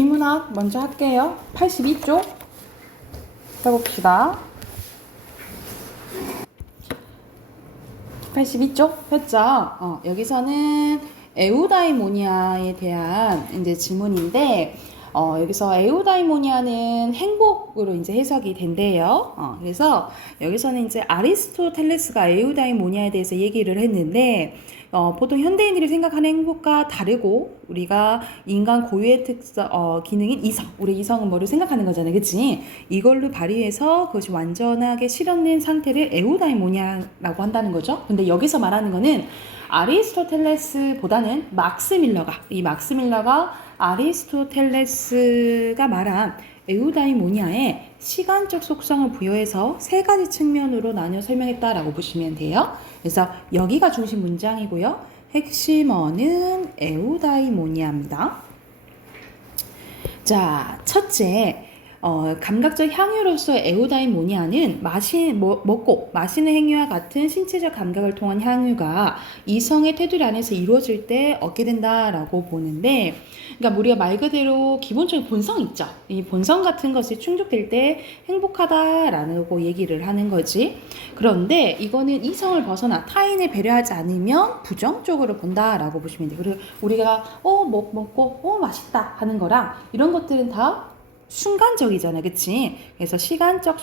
비문학 먼저 할게요. 82쪽 해봅시다. 82쪽 폈죠? 여기서는 에우다이모니아에 대한 이제 질문인데, 여기서 에우다이모니아는 행복으로 이제 해석이 된대요. 그래서 여기서는 이제 아리스토텔레스가 에우다이모니아에 대해서 얘기를 했는데, 보통 현대인들이 생각하는 행복과 다르고, 우리가 인간 고유의 특성, 기능인 이성, 우리 이성은 뭐를 생각하는 거잖아요, 그치? 이걸로 발휘해서 그것이 완전하게 실현된 상태를 에우다이모니아라고 한다는 거죠. 근데 여기서 말하는 거는 아리스토텔레스보다는 이 막스 밀러가 아리스토텔레스가 말한 에우다이모니아에 시간적 속성을 부여해서 세 가지 측면으로 나뉘어 설명했다라고 보시면 돼요. 그래서 여기가 중심 문장이고요. 핵심어는 에우다이모니아입니다. 자, 첫째, 감각적 향유로서의 에우다이모니아는 먹고 마시는 행위와 같은 신체적 감각을 통한 향유가 이성의 테두리 안에서 이루어질 때 얻게 된다라고 보는데, 그러니까 우리가 말 그대로 기본적인 본성 있죠. 이 본성 같은 것이 충족될 때 행복하다라고 얘기를 하는 거지. 그런데 이거는 이성을 벗어나 타인을 배려하지 않으면 부정적으로 본다라고 보시면 돼요. 그리고 우리가 먹고 맛있다 하는 거랑 이런 것들은 다 순간적이잖아요, 그치? 그래서 시간적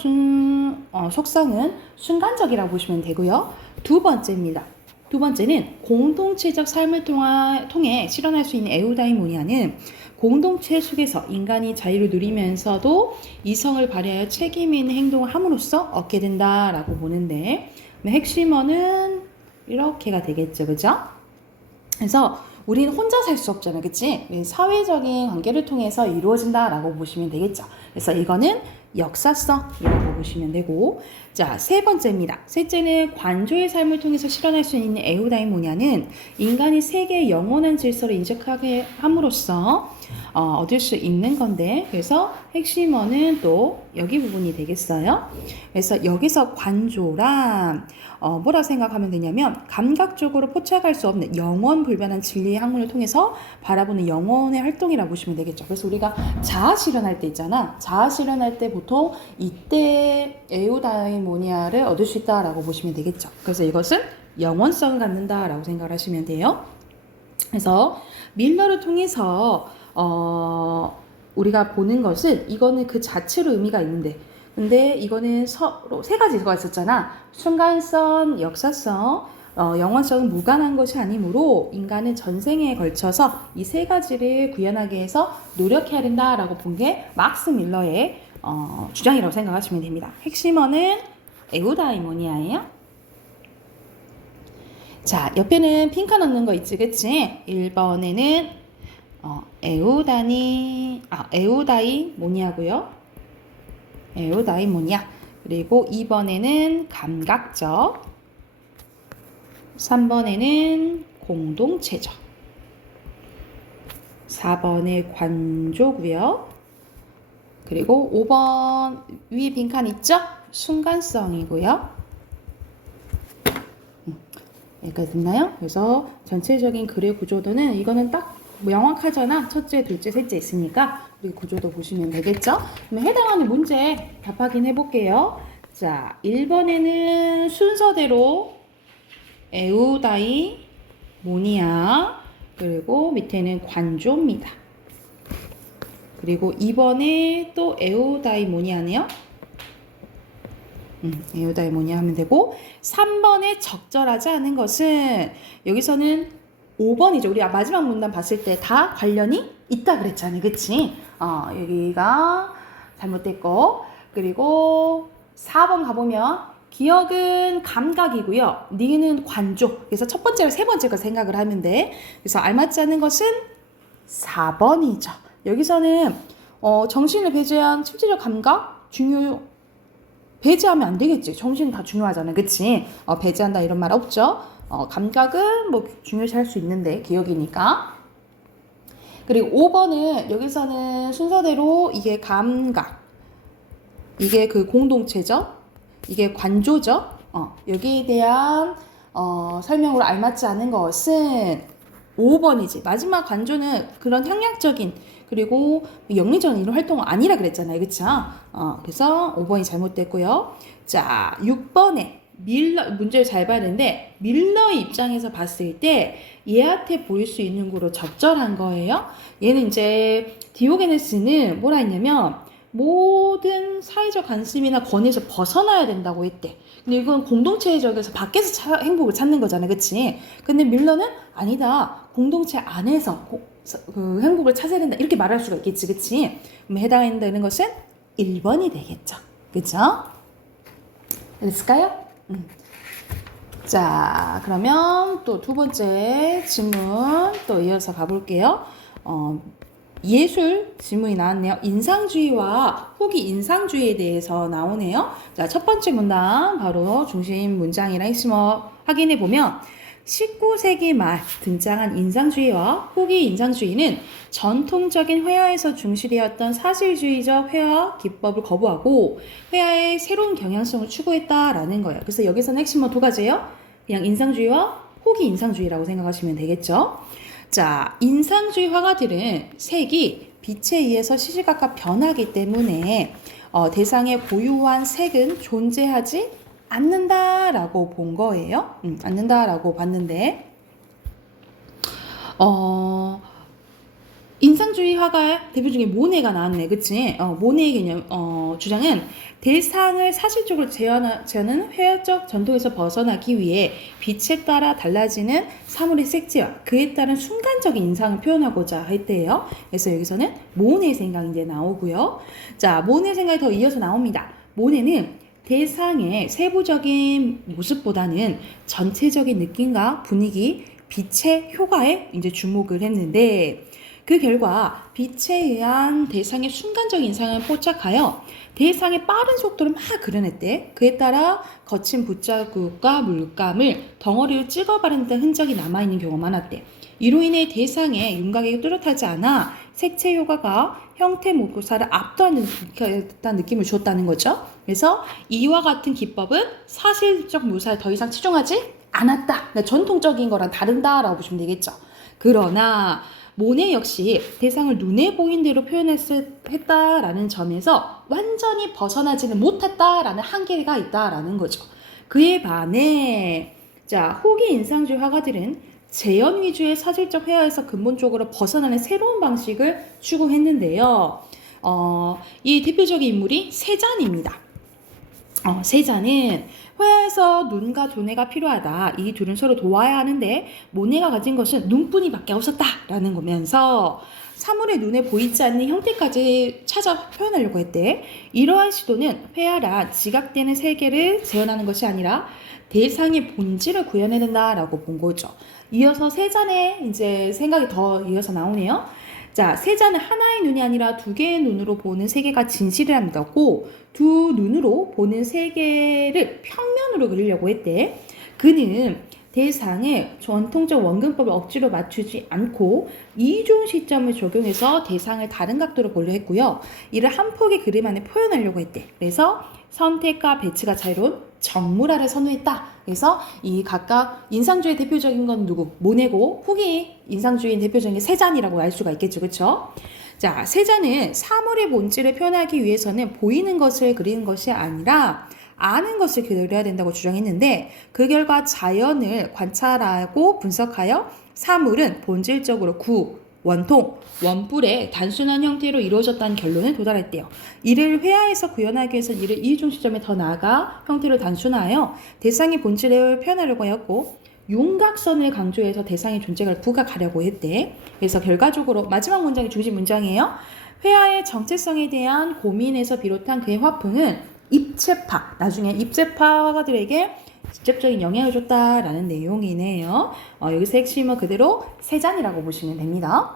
속성은 순간적이라고 보시면 되고요. 두 번째입니다. 두 번째는 공동체적 삶을 통해 실현할 수 있는 에우다이모니아는 공동체 속에서 인간이 자유를 누리면서도 이성을 발휘하여 책임 있는 행동을 함으로써 얻게 된다라고 보는데, 핵심어는 이렇게가 되겠죠, 그죠? 그래서 우리는 혼자 살 수 없잖아요, 그치? 사회적인 관계를 통해서 이루어진다라고 보시면 되겠죠. 그래서 이거는 역사성이라고 보시면 되고, 자, 세 번째입니다. 셋째는 관조의 삶을 통해서 실현할 수 있는 에우다이모니아는 인간이 세계의 영원한 질서를 인식하게 함으로써 얻을 수 있는 건데, 그래서 핵심어는 또 여기 부분이 되겠어요. 그래서 여기서 관조란 뭐라 생각하면 되냐면 감각적으로 포착할 수 없는 영원 불변한 진리의 학문을 통해서 바라보는 영혼의 활동이라고 보시면 되겠죠. 그래서 우리가 자아 실현할 때 있잖아. 자아 실현할 때 보통 이때 에우다이모니아를 얻을 수 있다라고 보시면 되겠죠. 그래서 이것은 영원성을 갖는다라고 생각을 하시면 돼요. 그래서 밀러를 통해서 우리가 보는 것은 이거는 그 자체로 의미가 있는데, 근데 이거는 서로 세 가지가 있었잖아. 순간성, 역사성, 영원성은 무관한 것이 아니므로 인간은 전생에 걸쳐서 이 세 가지를 구현하기 위해서 노력해야 된다라고 본 게 막스 밀러의 주장이라고 생각하시면 됩니다. 핵심어는 에우다이모니아예요. 자, 옆에는 핑크 넣는 거 있지, 그치? 1번에는 에우다이모니아고요. 에우다이모니아. 그리고 2번에는 감각적, 3번에는 공동체적, 4번에 관조고요. 그리고 5번 위에 빈칸 있죠? 순간성이고요. 여기까지 됐나요? 그래서 전체적인 글의 구조도는 이거는 딱 명확하잖아. 첫째, 둘째, 셋째 있으니까 우리 구조도 보시면 되겠죠? 그럼 해당하는 문제 답 확인해 볼게요. 자, 1번에는 순서대로 에우다이모니아, 그리고 밑에는 관조입니다. 그리고 2번에 또 에우다이모니아네요. 에우다이모니아 하면 되고, 3번에 적절하지 않은 것은 여기서는 5번이죠. 우리 마지막 문단 봤을 때 다 관련이 있다 그랬잖아요, 그치? 여기가 잘못됐고, 그리고 4번 가보면 기억은 감각이고요, 니는 관조. 그래서 첫 번째랑 세 번째 거 생각을 하면 돼. 그래서 알맞지 않은 것은 4번이죠. 여기서는 정신을 배제한 실질적 감각 배제하면 안 되겠지. 정신은 다 중요하잖아, 그치? 배제한다 이런 말 없죠. 감각은 뭐 중요시 할 수 있는데 기억이니까. 그리고 5번은 여기서는 순서대로 이게 감각, 이게 그 공동체죠, 이게 관조죠. 여기에 대한 설명으로 알맞지 않은 것은 5번이지. 마지막 간조는 그런 향락적인 그리고 영리적인 이런 활동은 아니라 그랬잖아요. 그쵸? 그래서 5번이 잘못됐고요. 자, 6번에 밀러, 문제를 잘 봐야 되는데, 밀러의 입장에서 봤을 때 얘한테 보일 수 있는 거로 적절한 거예요. 얘는 이제 디오게네스는 뭐라 했냐면, 모든 사회적 관심이나 권위에서 벗어나야 된다고 했대. 근데 이건 공동체적에서 밖에서 행복을 찾는 거잖아, 그치? 근데 밀러는 아니다. 공동체 안에서 그 행복을 찾아야 된다. 이렇게 말할 수가 있겠지, 그치? 그럼 해당한다는 것은 1번이 되겠죠. 그쵸? 됐을까요? 자, 그러면 또 두 번째 질문 또 이어서 가볼게요. 예술 질문이 나왔네요. 인상주의와 후기 인상주의에 대해서 나오네요. 자, 첫 번째 문단 바로 중심 문장이랑 핵심어 확인해 보면 19세기 말 등장한 인상주의와 후기 인상주의는 전통적인 회화에서 중시되었던 사실주의적 회화 기법을 거부하고 회화의 새로운 경향성을 추구했다라는 거예요. 그래서 여기서는 핵심어 두 가지예요. 그냥 인상주의와 후기 인상주의라고 생각하시면 되겠죠. 자, 인상주의 화가들은 색이 빛에 의해서 시시각각 변하기 때문에 대상의 고유한 색은 존재하지 않는다라고 본 거예요. 않는다라고 봤는데, 인상주의 화가의 대표 중에 모네가 나왔네, 그치? 모네의 개념, 주장은 대상을 사실적으로 재현하는 회화적 전통에서 벗어나기 위해 빛에 따라 달라지는 사물의 색채와 그에 따른 순간적인 인상을 표현하고자 했대요. 그래서 여기서는 모네의 생각이 이제 나오고요. 자, 모네의 생각이 더 이어서 나옵니다. 모네는 대상의 세부적인 모습보다는 전체적인 느낌과 분위기, 빛의 효과에 이제 주목을 했는데, 그 결과 빛에 의한 대상의 순간적 인상을 포착하여 대상의 빠른 속도를 막 그려냈대. 그에 따라 거친 붓자국과 물감을 덩어리로 찍어 바른 듯한 흔적이 남아있는 경우가 많았대. 이로 인해 대상의 윤곽이 뚜렷하지 않아 색채 효과가 형태 모사를 압도하는 듯한 느낌을 주었다는 거죠. 그래서 이와 같은 기법은 사실적 묘사에 더 이상 치중하지 않았다. 그러니까 전통적인 거랑 다른다라고 보시면 되겠죠. 그러나 모네 역시 대상을 눈에 보인 대로 표현했다라는 점에서 완전히 벗어나지는 못했다라는 한계가 있다라는 거죠. 그에 반해 자, 후기 인상주의 화가들은 재현 위주의 사실적 회화에서 근본적으로 벗어나는 새로운 방식을 추구했는데요. 이 대표적인 인물이 세잔입니다. 세자는 회화에서 눈과 두뇌가 필요하다. 이 둘은 서로 도와야 하는데 모네가 가진 것은 눈뿐이밖에 없었다라는 거면서 사물의 눈에 보이지 않는 형태까지 찾아 표현하려고 했대. 이러한 시도는 회화라 지각되는 세계를 재현하는 것이 아니라 대상의 본질을 구현해야 된다라고 본 거죠. 이어서 세잔의 이제 생각이 더 이어서 나오네요. 자, 세자는 하나의 눈이 아니라 두 개의 눈으로 보는 세계가 진실이라는 거고 두 눈으로 보는 세계를 평면으로 그리려고 했대. 그는 대상에 전통적 원근법을 억지로 맞추지 않고 이중 시점을 적용해서 대상을 다른 각도로 보려 했고요. 이를 한 폭의 그림 안에 표현하려고 했대. 그래서 선택과 배치가 자유로운 정물화를 선호했다. 그래서 이 각각 인상주의 대표적인 건 누구? 모네고 후기 인상주의 대표적인 게 세잔이라고 알 수가 있겠죠. 그렇죠? 자, 세잔은 사물의 본질을 표현하기 위해서는 보이는 것을 그리는 것이 아니라 아는 것을 그려야 된다고 주장했는데 그 결과 자연을 관찰하고 분석하여 사물은 본질적으로 원통, 원뿔의 단순한 형태로 이루어졌다는 결론에 도달했대요. 이를 회화에서 구현하기 위해서 이를 이중 시점에 더 나아가 형태를 단순화하여 대상의 본질을 표현하려고 하였고 윤곽선을 강조해서 대상의 존재감을 부각하려고 했대. 그래서 결과적으로 마지막 문장이 중심 문장이에요. 회화의 정체성에 대한 고민에서 비롯한 그의 화풍은 입체파, 나중에 입체파 화가들에게 직접적인 영향을 줬다라는 내용이네요. 여기서 핵심은 그대로 세잔이라고 보시면 됩니다.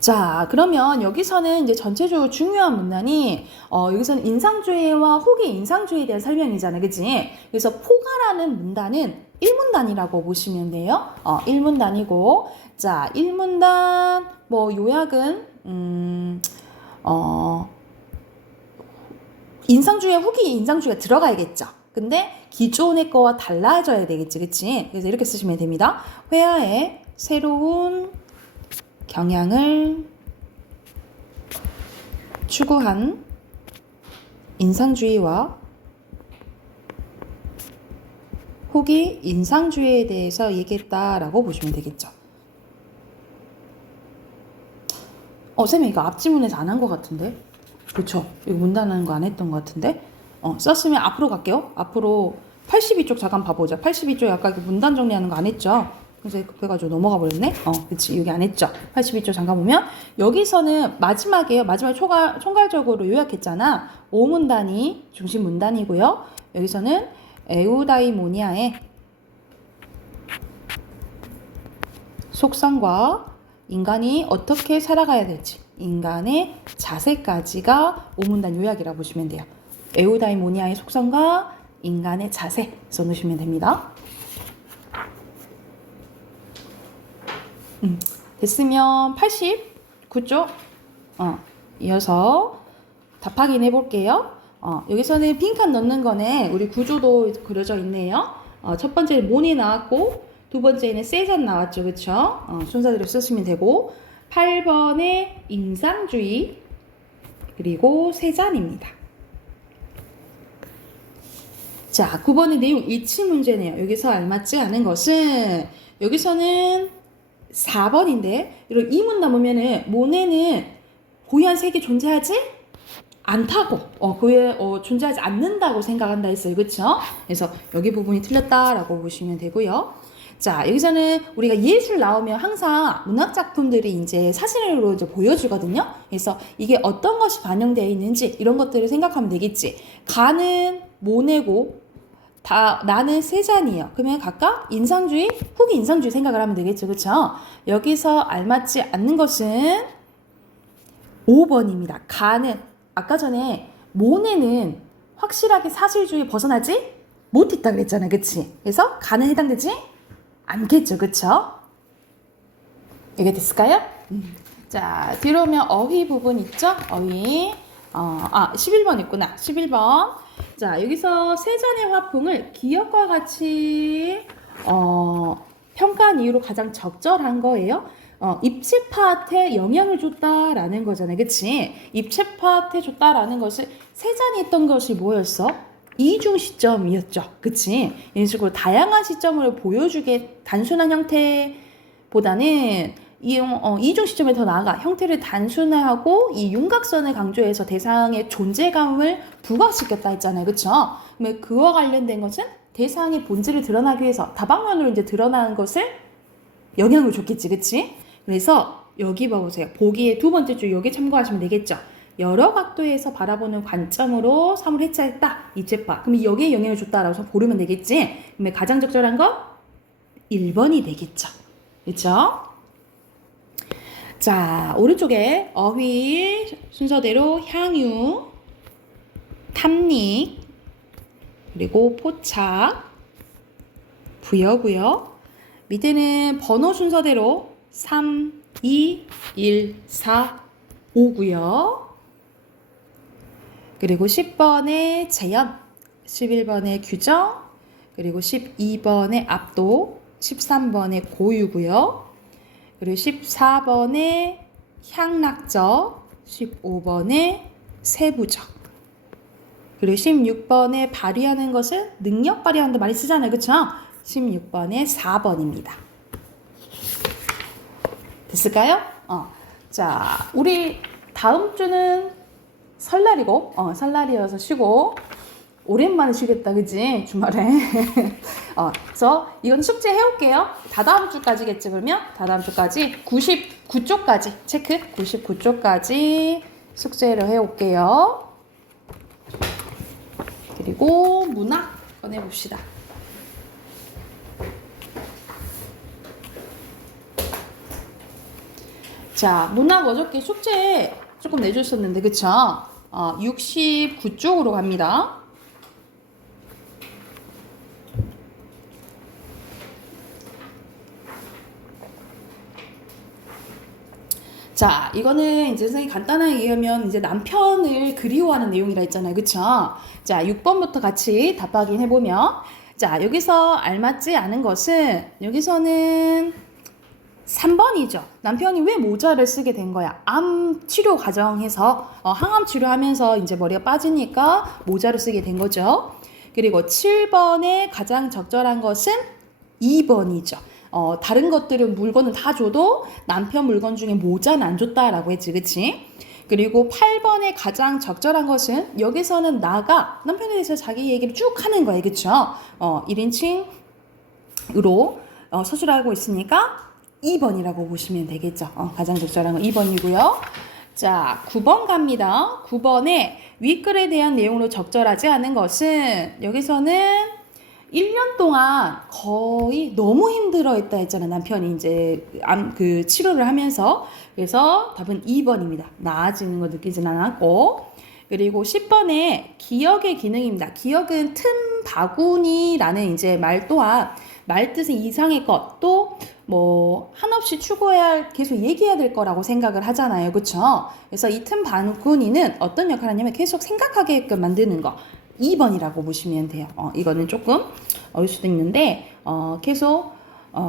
자, 그러면 여기서는 이제 전체적으로 중요한 문단이 여기서는 인상주의와 후기 인상주의에 대한 설명이잖아요. 그치? 그래서 포가라는 문단은 1문단이라고 보시면 돼요. 1문단이고 자, 1문단 뭐 요약은 인상주의와 후기 인상주의가 들어가야겠죠. 근데 기존의 거와 달라져야 되겠지. 그치? 그래서 이렇게 쓰시면 됩니다. 회화의 새로운 경향을 추구한 인상주의와 후기 인상주의에 대해서 얘기했다라고 보시면 되겠죠. 쌤이 이거 앞지문에서 안 한 것 같은데? 그쵸? 이거 문단하는 거 안 했던 것 같은데? 썼으면 앞으로 갈게요. 앞으로 82쪽 잠깐 봐보자. 82쪽 아까 문단 정리하는 거 안 했죠? 그래서 급해가지고 넘어가 버렸네? 그치. 여기 안 했죠? 82쪽 잠깐 보면 여기서는 마지막이에요. 마지막 총괄적으로 요약했잖아. 5문단이 중심 문단이고요. 여기서는 에우다이모니아의 속성과 인간이 어떻게 살아가야 될지, 인간의 자세까지가 5문단 요약이라고 보시면 돼요. 에우다이모니아의 속성과 인간의 자세 써놓으시면 됩니다. 됐으면 89쪽 이어서 답 확인해 볼게요. 여기서는 빈칸 넣는 거는 우리 구조도 그려져 있네요. 첫 번째는 모니 나왔고 두 번째는 세잔 나왔죠. 그쵸? 순서대로 쓰시면 되고 8번에 인상주의 그리고 세잔입니다. 자, 9번의 내용 일치 문제네요. 여기서 알맞지 않은 것은 여기서는 4번인데 이런 이문 남으면은 모네는 고유한 색이 존재하지 않다고 존재하지 않는다고 생각한다 했어요. 그쵸? 그래서 여기 부분이 틀렸다라고 보시면 되고요. 자, 여기서는 우리가 예술 나오면 항상 문학작품들이 이제 사진으로 이제 보여주거든요. 그래서 이게 어떤 것이 반영되어 있는지 이런 것들을 생각하면 되겠지. 가는 모네고 나는 세잔이에요. 그러면 각각 인상주의, 후기 인상주의 생각을 하면 되겠죠. 그쵸? 여기서 알맞지 않는 것은 5번입니다. 가는 아까 전에 모네는 확실하게 사실주의 벗어나지 못했다 그랬잖아요. 그치? 그래서 가는 해당되지 않겠죠. 그쵸? 이게 됐을까요? 자, 뒤로 오면 어휘 부분 있죠? 어휘. 11번 있구나. 11번. 자, 여기서 세잔의 화풍을 기억과 같이 평가한 이유로 가장 적절한 거예요. 입체 파트에 영향을 줬다라는 거잖아요. 그치? 입체 파트에 줬다라는 것을 세잔이 했던 것이 뭐였어? 이중 시점이었죠. 그치? 이런 식으로 다양한 시점을 보여주게 단순한 형태보다는 이중 시점에 더 나아가 형태를 단순화하고 이 윤곽선을 강조해서 대상의 존재감을 부각시켰다 했잖아요. 그쵸? 그러면 그와 관련된 것은 대상의 본질을 드러나기 위해서 다방면으로 이제 드러나는 것을 영향을 줬겠지. 그치? 그래서 여기 봐보세요. 보기의 두 번째 줄 여기 참고하시면 되겠죠. 여러 각도에서 바라보는 관점으로 사물 해체했다. 입체파. 그럼 여기에 영향을 줬다라고 고르면 되겠지. 그러면 가장 적절한 건 1번이 되겠죠. 그렇죠? 자, 오른쪽에 어휘 순서대로 향유, 탐닉, 그리고 포착, 부여부여. 밑에는 번호 순서대로 3, 2, 1, 4, 5고요. 그리고 10번의 재현, 11번의 규정, 그리고 12번의 압도, 13번의 고유고요. 그리고 14번의 향락적, 15번의 세부적, 그리고 16번에 발휘하는 것은 능력 발휘하는데 많이 쓰잖아요. 그쵸? 16번의 4번입니다. 됐을까요? 자, 우리 다음 주는 설날이고, 설날이어서 쉬고, 오랜만에 쉬겠다, 그지? 주말에. 그래서 이건 숙제 해올게요. 다다음 주까지겠지, 그러면? 다다음 주까지 99쪽까지, 체크 99쪽까지 숙제를 해올게요. 그리고 문학 꺼내봅시다. 자, 문학 어저께 숙제 조금 내줬었는데, 그쵸? 69쪽으로 갑니다. 자, 이거는 이제 선생님이 간단하게 얘기하면 이제 남편을 그리워하는 내용이라 했잖아요. 그쵸? 자, 6번부터 같이 답 확인해보면, 자, 여기서 알맞지 않은 것은, 여기서는 3번이죠. 남편이 왜 모자를 쓰게 된 거야? 암 치료 과정에서 항암 치료하면서 이제 머리가 빠지니까 모자를 쓰게 된 거죠. 그리고 7번에 가장 적절한 것은 2번이죠. 다른 것들은 물건을 다 줘도 남편 물건 중에 모자는 안 줬다라고 했지, 그치? 그리고 8번에 가장 적절한 것은 여기서는 나가 남편에 대해서 자기 얘기를 쭉 하는 거예요, 그쵸? 1인칭으로 서술하고 있으니까 2번이라고 보시면 되겠죠. 가장 적절한 건 2번이고요. 자, 9번 갑니다. 9번에 윗글에 대한 내용으로 적절하지 않은 것은 여기서는 1년 동안 거의 너무 힘들어 했다 했잖아. 남편이 이제 그 치료를 하면서. 그래서 답은 2번입니다. 나아지는 거 느끼진 않았고. 그리고 10번에 기억의 기능입니다. 기억은 틈 바구니라는 이제 말 또한 말 뜻은 이상의 것, 또 뭐 한없이 추구해야 할, 계속 얘기해야 될 거라고 생각을 하잖아요. 그쵸? 그래서 이 틈 바구니는 어떤 역할을 하냐면 계속 생각하게끔 만드는 거. 2번이라고 보시면 돼요. 이거는 조금 어릴 수도 있는데 계속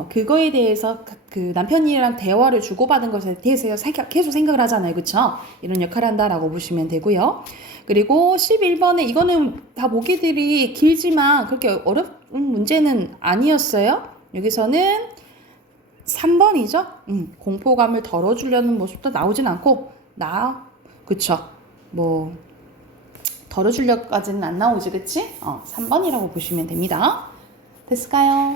그거에 대해서 그 남편이랑 대화를 주고받은 것에 대해서 계속 생각을 하잖아요. 그쵸? 이런 역할을 한다라고 보시면 되고요. 그리고 11번에 이거는 다 보기들이 길지만 그렇게 어려운 문제는 아니었어요. 여기서는 3번이죠. 공포감을 덜어주려는 모습도 나오진 않고 그쵸? 뭐 덜어주려까지는 안 나오지, 그치? 3번이라고 보시면 됩니다. 됐을까요?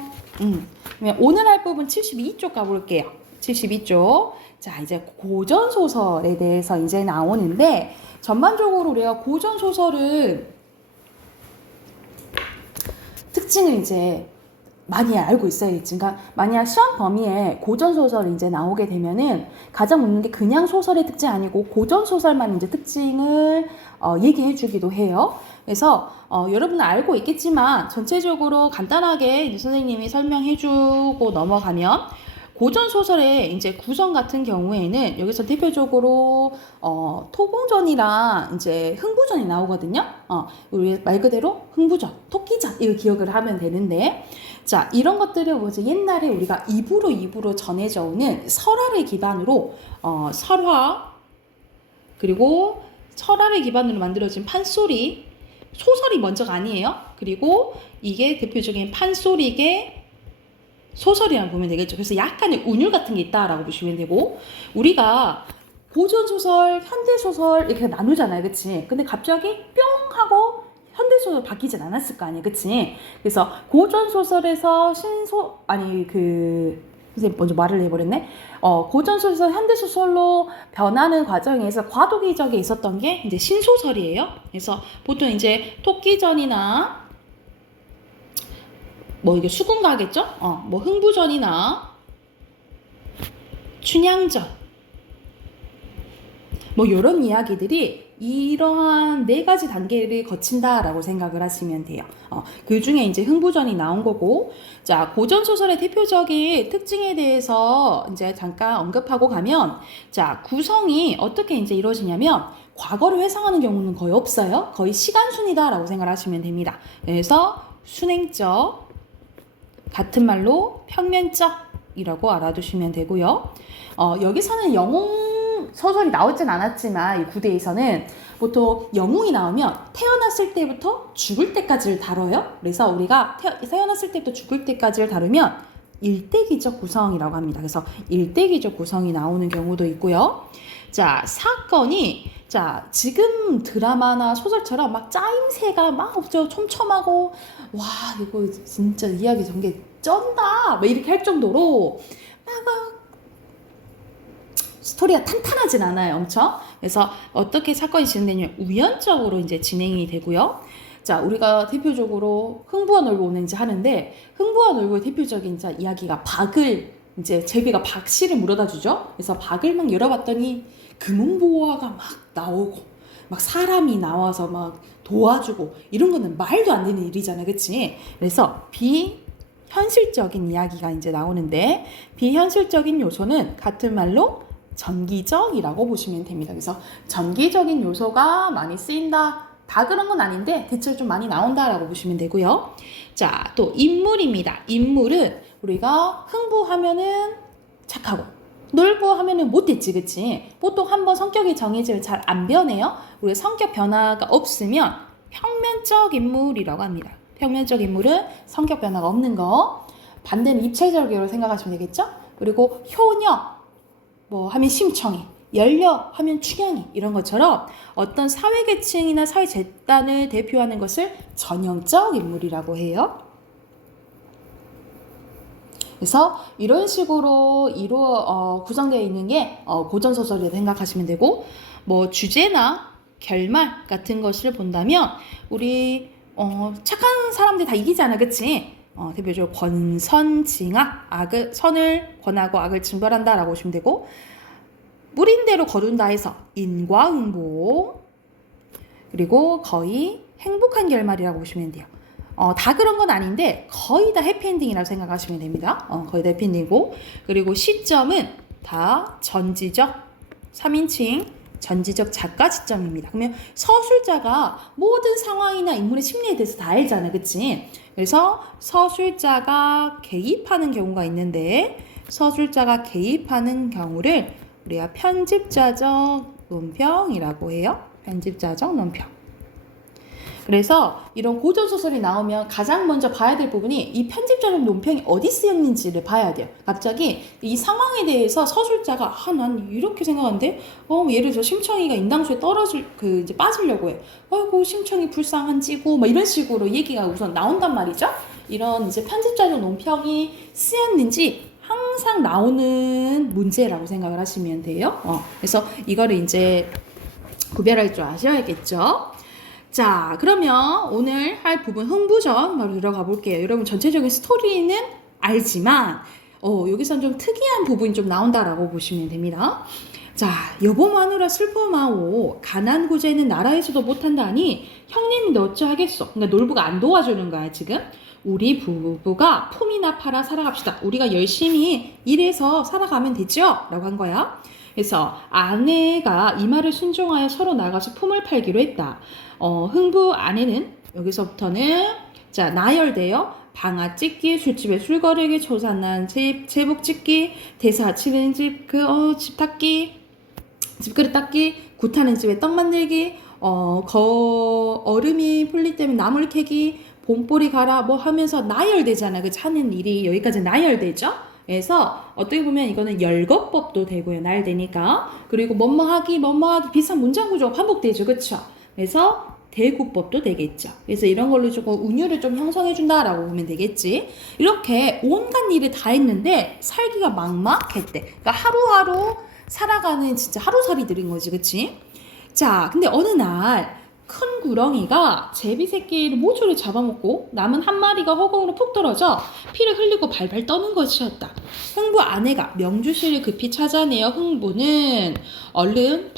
오늘 할 부분 72쪽 가볼게요. 72쪽. 자, 이제 고전소설에 대해서 이제 나오는데, 전반적으로 우리가 고전소설은 특징을 이제 많이 알고 있어야겠지. 그러니까 만약 시험 범위에 고전소설이 이제 나오게 되면은 가장 묻는 게 그냥 소설의 특징이 아니고 고전소설만 이제 특징을 얘기해 주기도 해요. 그래서 여러분은 알고 있겠지만 전체적으로 간단하게 선생님이 설명해 주고 넘어가면 고전소설의 이제 구성 같은 경우에는 여기서 대표적으로 토공전이랑 이제 흥부전이 나오거든요. 우리 말 그대로 흥부전, 토끼전 이거 기억을 하면 되는데, 자, 이런 것들은 뭐지? 옛날에 우리가 입으로 전해져 오는 설화를 기반으로 설화, 그리고 설화를 기반으로 만들어진 판소리, 소설이 먼저가 아니에요. 그리고 이게 대표적인 판소리계 소설이라고 보면 되겠죠. 그래서 약간의 운율 같은 게 있다라고 보시면 되고, 우리가 고전소설, 현대소설 이렇게 나누잖아요. 그치? 근데 갑자기 뿅 하고 현대소설 바뀌진 않았을 거 아니에요. 그치? 그래서 고전소설에서 선생님 먼저 말을 해버렸네. 고전소설, 현대소설로 변하는 과정에서 과도기적에 있었던 게 이제 신소설이에요. 그래서 보통 이제 토끼전이나 뭐 이게 수군가겠죠? 뭐 흥부전이나 춘향전 뭐 이런 이야기들이 이러한 4가지 단계를 거친다라고 생각을 하시면 돼요. 그 중에 이제 흥부전이 나온 거고, 자, 고전소설의 대표적인 특징에 대해서 이제 잠깐 언급하고 가면, 자, 구성이 어떻게 이제 이루어지냐면, 과거를 회상하는 경우는 거의 없어요. 거의 시간순이다라고 생각하시면 됩니다. 그래서 순행적, 같은 말로 평면적이라고 알아두시면 되고요. 여기서는 영웅 소설이 나오진 않았지만 이 구대에서는 보통 영웅이 나오면 태어났을 때부터 죽을 때까지를 다뤄요. 그래서 우리가 태어났을 때부터 죽을 때까지를 다루면 일대기적 구성이라고 합니다. 그래서 일대기적 구성이 나오는 경우도 있고요. 자, 사건이 지금 드라마나 소설처럼 막 짜임새가 막 없죠. 촘촘하고 와 이거 진짜 이야기 전개 쩐다 막 이렇게 할 정도로 막 스토리가 탄탄하진 않아요. 엄청. 그래서 어떻게 사건이 진행되냐면 우연적으로 이제 진행이 되고요. 자, 우리가 대표적으로 흥부와 놀고 오는지 하는데, 흥부와 놀고의 대표적인 이야기가 이제 제비가 박씨를 물어다 주죠. 그래서 박을 막 열어봤더니 금은보화가 막 나오고 막 사람이 나와서 막 도와주고 이런 거는 말도 안 되는 일이잖아요. 그치? 그래서 비현실적인 이야기가 이제 나오는데, 비현실적인 요소는 같은 말로 전기적이라고 보시면 됩니다. 그래서 전기적인 요소가 많이 쓰인다. 다 그런 건 아닌데 대체로 좀 많이 나온다라고 보시면 되고요. 자, 또 인물입니다. 인물은 우리가 흥부하면은 착하고 놀고 하면은 못됐지, 그치? 보통 한번 성격이 정해지면 잘 안 변해요. 우리 성격 변화가 없으면 평면적 인물이라고 합니다. 평면적 인물은 성격 변화가 없는 거. 반대는 입체적으로 생각하시면 되겠죠? 그리고 효녀 뭐 하면 심청이, 연려 하면 춘향이, 이런 것처럼 어떤 사회계층이나 사회집단을 대표하는 것을 전형적 인물이라고 해요. 그래서 이런 식으로 구성되어 있는 게 고전소설이라고 생각하시면 되고, 뭐 주제나 결말 같은 것을 본다면 우리 착한 사람들 다 이기잖아, 그치? 대표적으로 권선징악, 선을 권하고 악을 징벌한다라고 보시면 되고, 뿌린대로 거둔다 해서 인과응보, 그리고 거의 행복한 결말이라고 보시면 돼요. 다 그런 건 아닌데 거의 다 해피엔딩이라고 생각하시면 됩니다. 거의 다 해피엔딩이고, 그리고 시점은 다 전지적 3인칭 전지적 작가 시점입니다. 그러면 서술자가 모든 상황이나 인물의 심리에 대해서 다 알잖아, 그치? 그래서 서술자가 개입하는 경우가 있는데, 서술자가 개입하는 경우를 우리가 편집자적 논평이라고 해요. 편집자적 논평. 그래서 이런 고전소설이 나오면 가장 먼저 봐야 될 부분이 이 편집자적 논평이 어디 쓰였는지를 봐야 돼요. 갑자기 이 상황에 대해서 서술자가 난 이렇게 생각하는데 예를 들어 심청이가 인당수에 이제 빠지려고 해. 아이고 심청이 불쌍한지고 막 이런 식으로 얘기가 우선 나온단 말이죠. 이런 이제 편집자적 논평이 쓰였는지 항상 나오는 문제라고 생각을 하시면 돼요. 그래서 이거를 이제 구별할 줄 아셔야겠죠. 자, 그러면 오늘 할 부분 흥부전 바로 들어가 볼게요. 여러분 전체적인 스토리는 알지만 여기선 좀 특이한 부분이 좀 나온다라고 보시면 됩니다. 자, 여보 마누라 슬퍼마오, 가난 구제는 나라에서도 못한다니 형님이 너 어찌하겠소. 그러니까 놀부가 안 도와주는 거야 지금. 우리 부부가 품이나 팔아 살아갑시다. 우리가 열심히 일해서 살아가면 되죠? 라고 한 거야. 그래서 아내가 이 말을 순종하여 서로 나가서 품을 팔기로 했다. 흥부 아내는 여기서부터는 자 나열돼요. 방아 찢기, 술집에 술 거르기, 초산난 집, 제복 찢기, 대사 치는 집, 집 닦기, 집그릇 닦기, 굿하는 집에 떡 만들기, 얼음이 풀릴 때면 나물 캐기, 봄보리 가라 뭐 하면서 나열되잖아. 그 하는 일이 여기까지 나열되죠. 그래서 어떻게 보면 이거는 열거법도 되고요. 나열되니까. 그리고 뭐뭐하기 비슷한 문장 구조가 반복되죠. 그렇죠? 그래서 대구법도 되겠죠. 그래서 이런 걸로 조금 운율을 좀 형성해 준다라고 보면 되겠지. 이렇게 온갖 일을 다 했는데 살기가 막막했대. 그러니까 하루하루 살아가는 진짜 하루살이들인 거지. 그치? 자, 근데 어느 날 큰 구렁이가 제비 새끼를 모조리 잡아먹고 남은 한 마리가 허공으로 푹 떨어져 피를 흘리고 발발 떠는 것이었다. 흥부 아내가 명주실을 급히 찾아내어 흥부는 얼른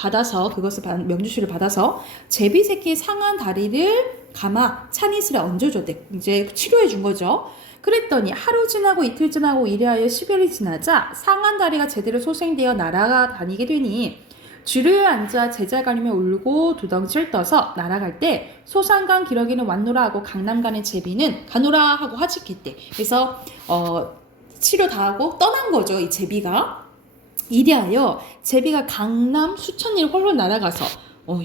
명주실을 받아서 제비 새끼의 상한 다리를 감아 찬이슬에 얹어줬대. 이제 치료해 준 거죠. 그랬더니 하루 지나고 이틀 지나고 이래하여 10일이 지나자 상한 다리가 제대로 소생되어 날아다니게 되니 주류에 앉아 제잘 가리며 울고 두덩치를 떠서 날아갈 때 소상간 기러기는 왔노라 하고 강남 가는 제비는 가노라 하고 하직했대. 그래서 치료 다 하고 떠난 거죠. 이 제비가. 이리하여 제비가 강남 수천리를 홀홀 날아가서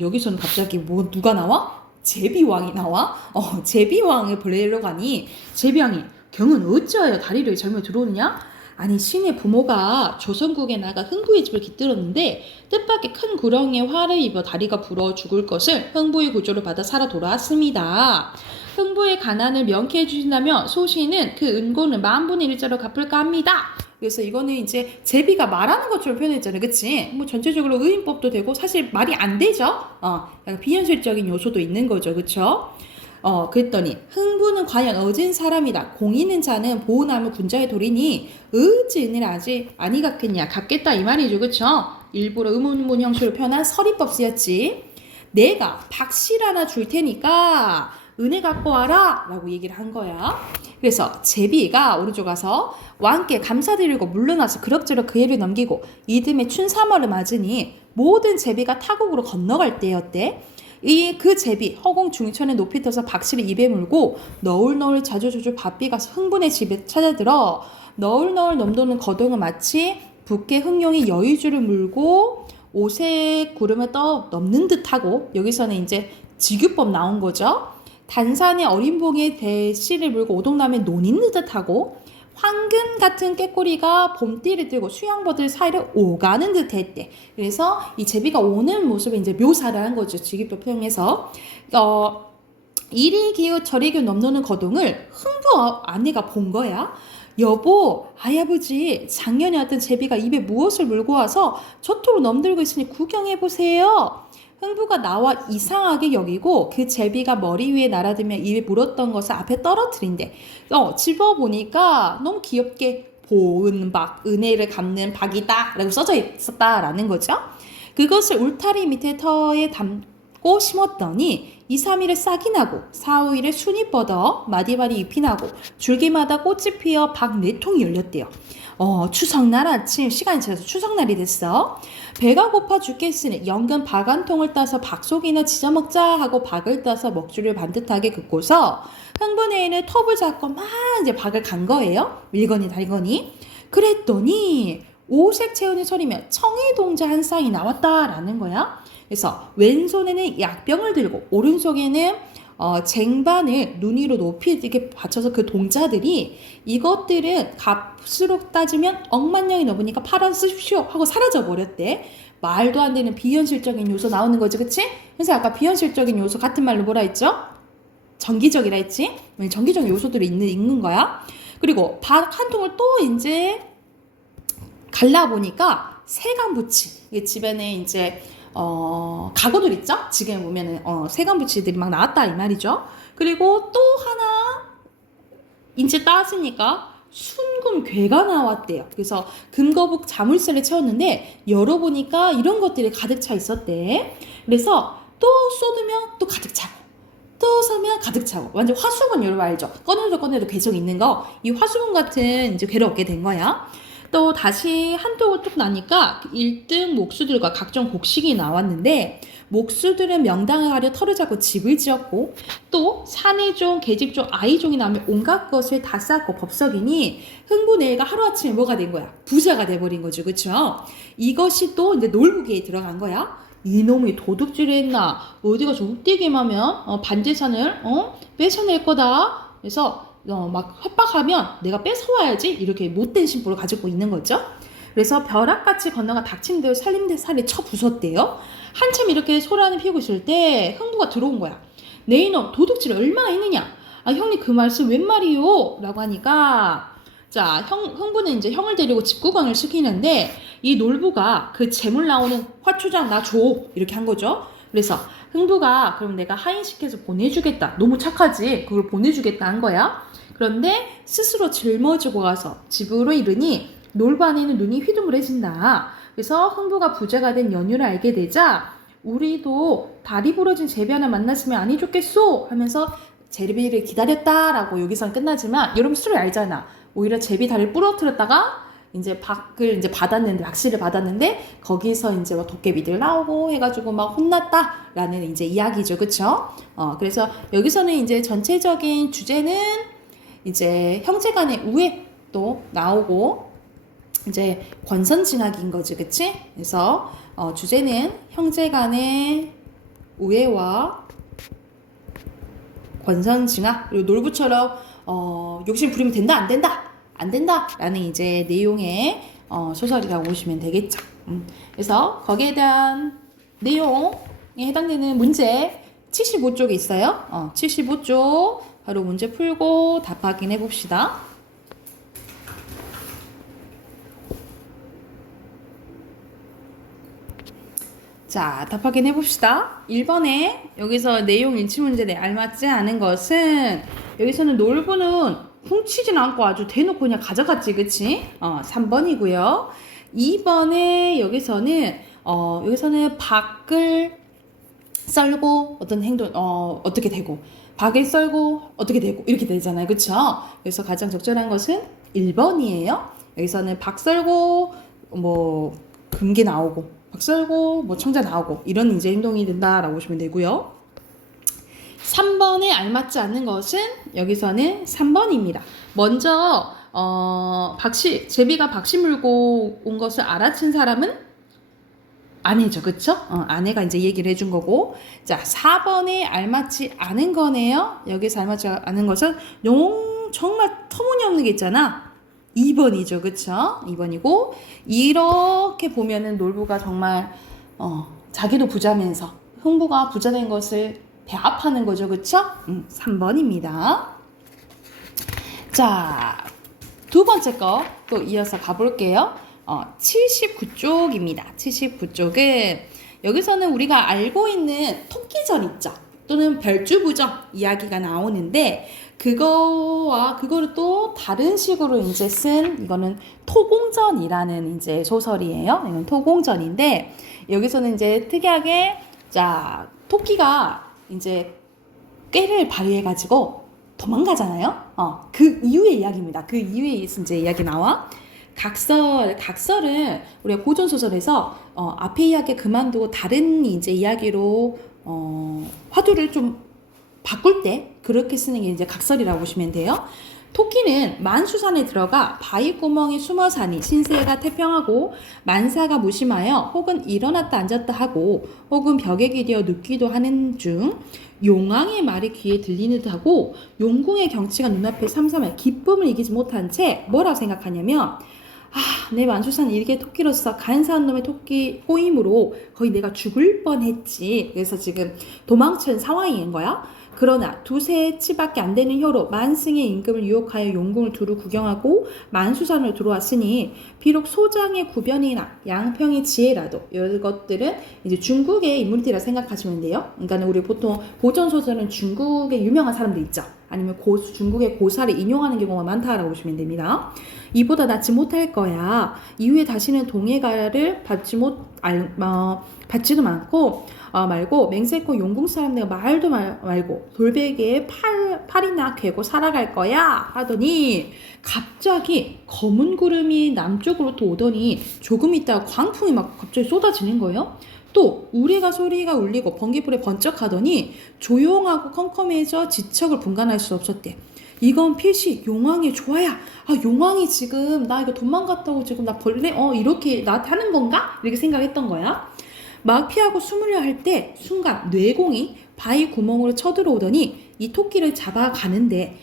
여기서는 갑자기 누가 나와? 제비왕이 나와? 제비왕을 보내러 가니 제비왕이 경은 어찌하여 다리를 절며 들어오느냐? 아니 신의 부모가 조선국에 나가 흥부의 집을 깃들었는데 뜻밖의 큰 구렁이에 화를 입어 다리가 불어 죽을 것을 흥부의 구조를 받아 살아 돌아왔습니다. 흥부의 가난을 명쾌해 주신다면 소신은 그 은고는 10,000분의 1자로 갚을까 합니다. 그래서 이거는 이제 제비가 말하는 것처럼 표현했잖아요. 그치? 뭐 전체적으로 의인법도 되고 사실 말이 안 되죠? 약간 비현실적인 요소도 있는 거죠. 그쵸? 그랬더니 흥부는 과연 어진 사람이다. 공의는 자는 보호남을 군자에 도리니 어찌 은혜를 아니 갚겠냐. 갚겠다 이 말이죠. 그쵸? 일부러 의문문 형식으로 표현한 서리법 쓰였지. 내가 박실 하나 줄 테니까 은혜 갖고 와라 라고 얘기를 한 거야. 그래서 제비가 오른쪽 가서 왕께 감사드리고 물러나서 그럭저럭 그 해를 넘기고 이듬해 춘삼월을 맞으니 모든 제비가 타국으로 건너갈 때였대. 그 제비 허공 중천에 높이 떠서 박씨를 입에 물고 너울너울 자주자주 바삐 가서 흥분의 집에 찾아들어 너울너울 넘도는 거동은 마치 붓게 흑룡이 여의주를 물고 오색 구름을 떠 넘는 듯하고 여기서는 이제 지규법 나온 거죠. 단산의 어린 봉에 대씨를 물고 오동남에 논 있는 듯하고 황금 같은 꾀꼬리가 봄띠를 들고 수양버들 사이를 오가는 듯 했대. 그래서 이 제비가 오는 모습을 이제 묘사를 한 거죠. 지기법 표현에서. 이리 기웃 저리 기웃 넘노는 거동을 흥부 아내가 본 거야. 여보, 아야부지, 작년에 왔던 제비가 입에 무엇을 물고 와서 저토록 넘들고 있으니 구경해보세요. 흥부가 나와 이상하게 여기고 그 제비가 머리 위에 날아들며 입에 물었던 것을 앞에 떨어뜨린대. 집어보니까 너무 귀엽게 보은 박, 은혜를 갚는 박이다 라고 써져 있었다라는 거죠. 그것을 울타리 밑에 터에 담고 심었더니 2, 3일에 싹이 나고 4, 5일에 순이 뻗어 마디마디 잎이 나고 줄기마다 꽃이 피어 박 4통이 열렸대요. 추석날 아침 시간이 지나서 추석날이 됐어. 배가 고파 죽겠으니 연근 박 한 통을 따서 박 속이나 지져먹자 하고 박을 따서 먹줄을 반듯하게 긋고서 흥분해에는 톱을 잡고 막 이제 박을 간 거예요. 밀거니 달거니. 그랬더니 오색 체온이 서리며 청이동자 한 쌍이 나왔다라는 거야. 그래서 왼손에는 약병을 들고 오른손에는 쟁반을 눈 위로 높이 이렇게 받쳐서 그 동자들이 이것들은 값으로 따지면 억만 년이 넘으니까 팔아 쓰십시오 하고 사라져 버렸대. 말도 안 되는 비현실적인 요소 나오는 거지, 그치? 그래서 아까 비현실적인 요소 같은 말로 뭐라 했죠? 정기적이라 했지? 정기적인 요소들이 있는 거야. 그리고 밥 한 통을 또 이제 갈라보니까 세간부치. 집에는 이제 가구들 있죠? 지금 보면은 세간부치들이 막 나왔다 이 말이죠. 그리고 또 하나 이제 따지니까 순금괴가 나왔대요. 그래서 금거북 자물쇠를 채웠는데 열어보니까 이런 것들이 가득 차 있었대. 그래서 또 쏟으면 또 가득 차고 또 서면 가득 차고 완전 화수분 여러분 알죠? 꺼내도 계속 있는 거. 이 화수분 같은 이제 괴를 얻게 된 거야. 또 다시 한 통을 뚝 나니까 1등 목수들과 각종 곡식이 나왔는데 목수들은 명당을 가려 털을 잡고 집을 지었고 또 사내종, 계집종, 아이종이 나오면 온갖 것을 다 쌓고 법석이니 흥부네가 하루아침에 뭐가 된 거야? 부자가 돼버린 거죠. 그쵸? 이것이 또 이제 놀부기에 들어간 거야. 이놈이 도둑질을 했나? 어디가 좀 웃기기만 하면 반재산을 뺏어낼 거다. 그래서 막 협박하면 내가 뺏어와야지 이렇게 못된 심보를 가지고 있는 거죠. 그래서 벼락같이 건너가 닥친 대로 살림살이 쳐 부쉈대요. 한참 이렇게 소란을 피우고 있을 때 흥부가 들어온 거야. 내 이놈 도둑질을 얼마나 했느냐? 아 형님 그 말씀 웬 말이요? 라고 하니까 자 흥부는 이제 형을 데리고 집구경을 시키는데 이 놀부가 그 재물 나오는 화초장 나 줘 이렇게 한 거죠. 그래서 흥부가 그럼 내가 하인시켜서 보내주겠다. 너무 착하지? 그걸 보내주겠다 한 거야. 그런데 스스로 짊어지고 가서 집으로 이르니 놀부 안에는 눈이 휘둥그레진다. 그래서 흥부가 부자가 된 연유를 알게 되자 우리도 다리 부러진 제비 하나 만났으면 안 해줬겠소? 하면서 제비를 기다렸다라고 여기선 끝나지만 여러분 술을 알잖아. 오히려 제비 다리를 부러뜨렸다가 이제 박을 이제 받았는데 박씨를 받았는데 거기서 이제 막 도깨비들 나오고 해가지고 막 혼났다라는 이제 이야기죠, 그쵸? 그래서 여기서는 이제 전체적인 주제는 이제 형제간의 우애도 나오고 이제 권선징악인 거지, 그치? 그래서 주제는 형제간의 우애와 권선징악. 그리고 놀부처럼 욕심 부리면 된다 안 된다 안 된다 라는 이제 내용의 소설이라고 보시면 되겠죠. 그래서 거기에 대한 내용에 해당되는 문제 75쪽이 있어요. 75쪽 바로 문제 풀고 답 확인해 봅시다. 자, 답 확인해 봅시다. 1번에 여기서 내용 일치 문제에 알맞지 않은 것은 여기서는 놀부는 훔치진 않고 아주 대놓고 그냥 가져갔지, 그치? 3번이고요. 2번에 여기서는 박을 썰고 어떤 행동, 어떻게 되고, 박을 썰고 어떻게 되고, 이렇게 되잖아요, 그쵸? 그래서 가장 적절한 것은 1번이에요. 여기서는 박 썰고, 금괴 나오고, 박 썰고, 청자 나오고, 이런 이제 행동이 된다라고 보시면 되고요. 3번에 알맞지 않는 것은 여기서는 3번입니다. 먼저 제비가 박씨 물고 온 것을 알아챈 사람은 아내죠. 그쵸? 아내가 이제 얘기를 해준 거고. 자, 4번에 알맞지 않은 거네요. 여기서 알맞지 않은 것은 정말 터무니없는 게 있잖아. 2번이죠. 그쵸? 2번이고. 이렇게 보면은 놀부가 정말, 자기도 부자면서 흥부가 부자 된 것을 배합하는 거죠. 그쵸? 3번입니다. 자, 두 번째 거 또 이어서 가볼게요. 79쪽입니다. 79쪽은 여기서는 우리가 알고 있는 토끼전 있죠. 또는 별주부정 이야기가 나오는데 그거를 또 다른 식으로 이제 쓴 이거는 토공전이라는 이제 소설이에요. 이건 토공전인데 여기서는 이제 특이하게 자 토끼가 이제 꾀를 발휘해가지고 도망가잖아요. 그 이후의 이야기입니다. 그 이후에 이제 이야기 나와. 각설은 우리가 고전 소설에서 앞에 이야기 그만두고 다른 이제 이야기로 화두를 좀 바꿀 때 그렇게 쓰는 게 이제 각설이라고 보시면 돼요. 토끼는 만수산에 들어가 바위구멍에 숨어 사니 신세가 태평하고 만사가 무심하여 혹은 일어났다 앉았다 하고 혹은 벽에 기대어 눕기도 하는 중 용왕의 말이 귀에 들리는 듯하고 용궁의 경치가 눈앞에 삼삼해 기쁨을 이기지 못한 채 뭐라고 생각하냐면 내 만수산 일개 토끼로서 간사한 놈의 토끼 꼬임으로 거의 내가 죽을 뻔했지. 그래서 지금 도망친 상황인 거야. 그러나 두세 치밖에 안 되는 혀로 만승의 임금을 유혹하여 용궁을 두루 구경하고 만수산으로 들어왔으니 비록 소장의 구변이나 양평의 지혜라도 이것들은 이제 중국의 인물들이라 생각하시면 돼요. 그러니까 우리 보통 고전 소설은 중국의 유명한 사람들 있죠. 아니면 중국의 고사를 인용하는 경우가 많다라고 보시면 됩니다. 이보다 낫지 못할 거야. 이후에 다시는 동해가를 받지도 말고 맹세코 용궁 사람들 말도 말고 돌베개에 팔이나 괴고 살아갈 거야 하더니 갑자기 검은 구름이 남쪽으로부터 오더니 조금 있다가 광풍이 막 갑자기 쏟아지는 거예요. 또 우레가 소리가 울리고 번개불에 번쩍하더니 조용하고 컴컴해져 지척을 분간할 수 없었대. 이건 필시 용왕의 조화야. 용왕이 지금 나 이거 도망갔다고 지금 나 벌레 이렇게 나한테 하는 건가? 이렇게 생각했던 거야. 막 피하고 숨으려 할 때 순간 뇌공이 바위 구멍으로 쳐들어오더니 이 토끼를 잡아가는데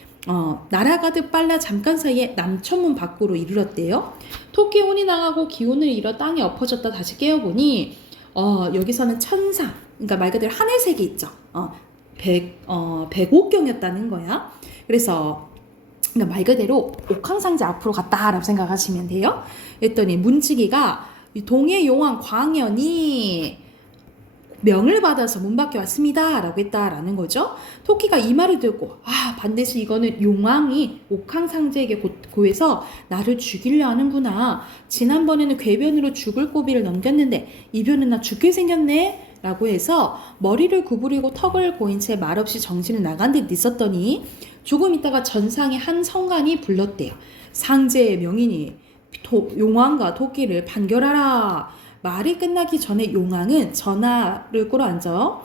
날아가듯 빨라 잠깐 사이에 남천문 밖으로 이르렀대요. 토끼 혼이 나가고 기운을 잃어 땅에 엎어졌다 다시 깨어보니 여기서는 천상, 그러니까 말 그대로 하늘색이 있죠. 백옥경이었다는 거야. 그래서 그러니까 말 그대로 옥황상제 앞으로 갔다라고 생각하시면 돼요. 그랬더니 문지기가 동해 용왕 광연이 명을 받아서 문 밖에 왔습니다 라고 했다라는 거죠. 토끼가 이 말을 듣고 반드시 이거는 용왕이 옥황상제에게 고해서 나를 죽이려 하는구나. 지난번에는 궤변으로 죽을 고비를 넘겼는데 이번엔 나 죽게 생겼네 라고 해서 머리를 구부리고 턱을 고인 채 말없이 정신을 나간 듯 있었더니 조금 있다가 전상의 한 성관이 불렀대요. 상제의 명인이 용왕과 토끼를 판결하라. 말이 끝나기 전에 용왕은 전하를 끌어앉아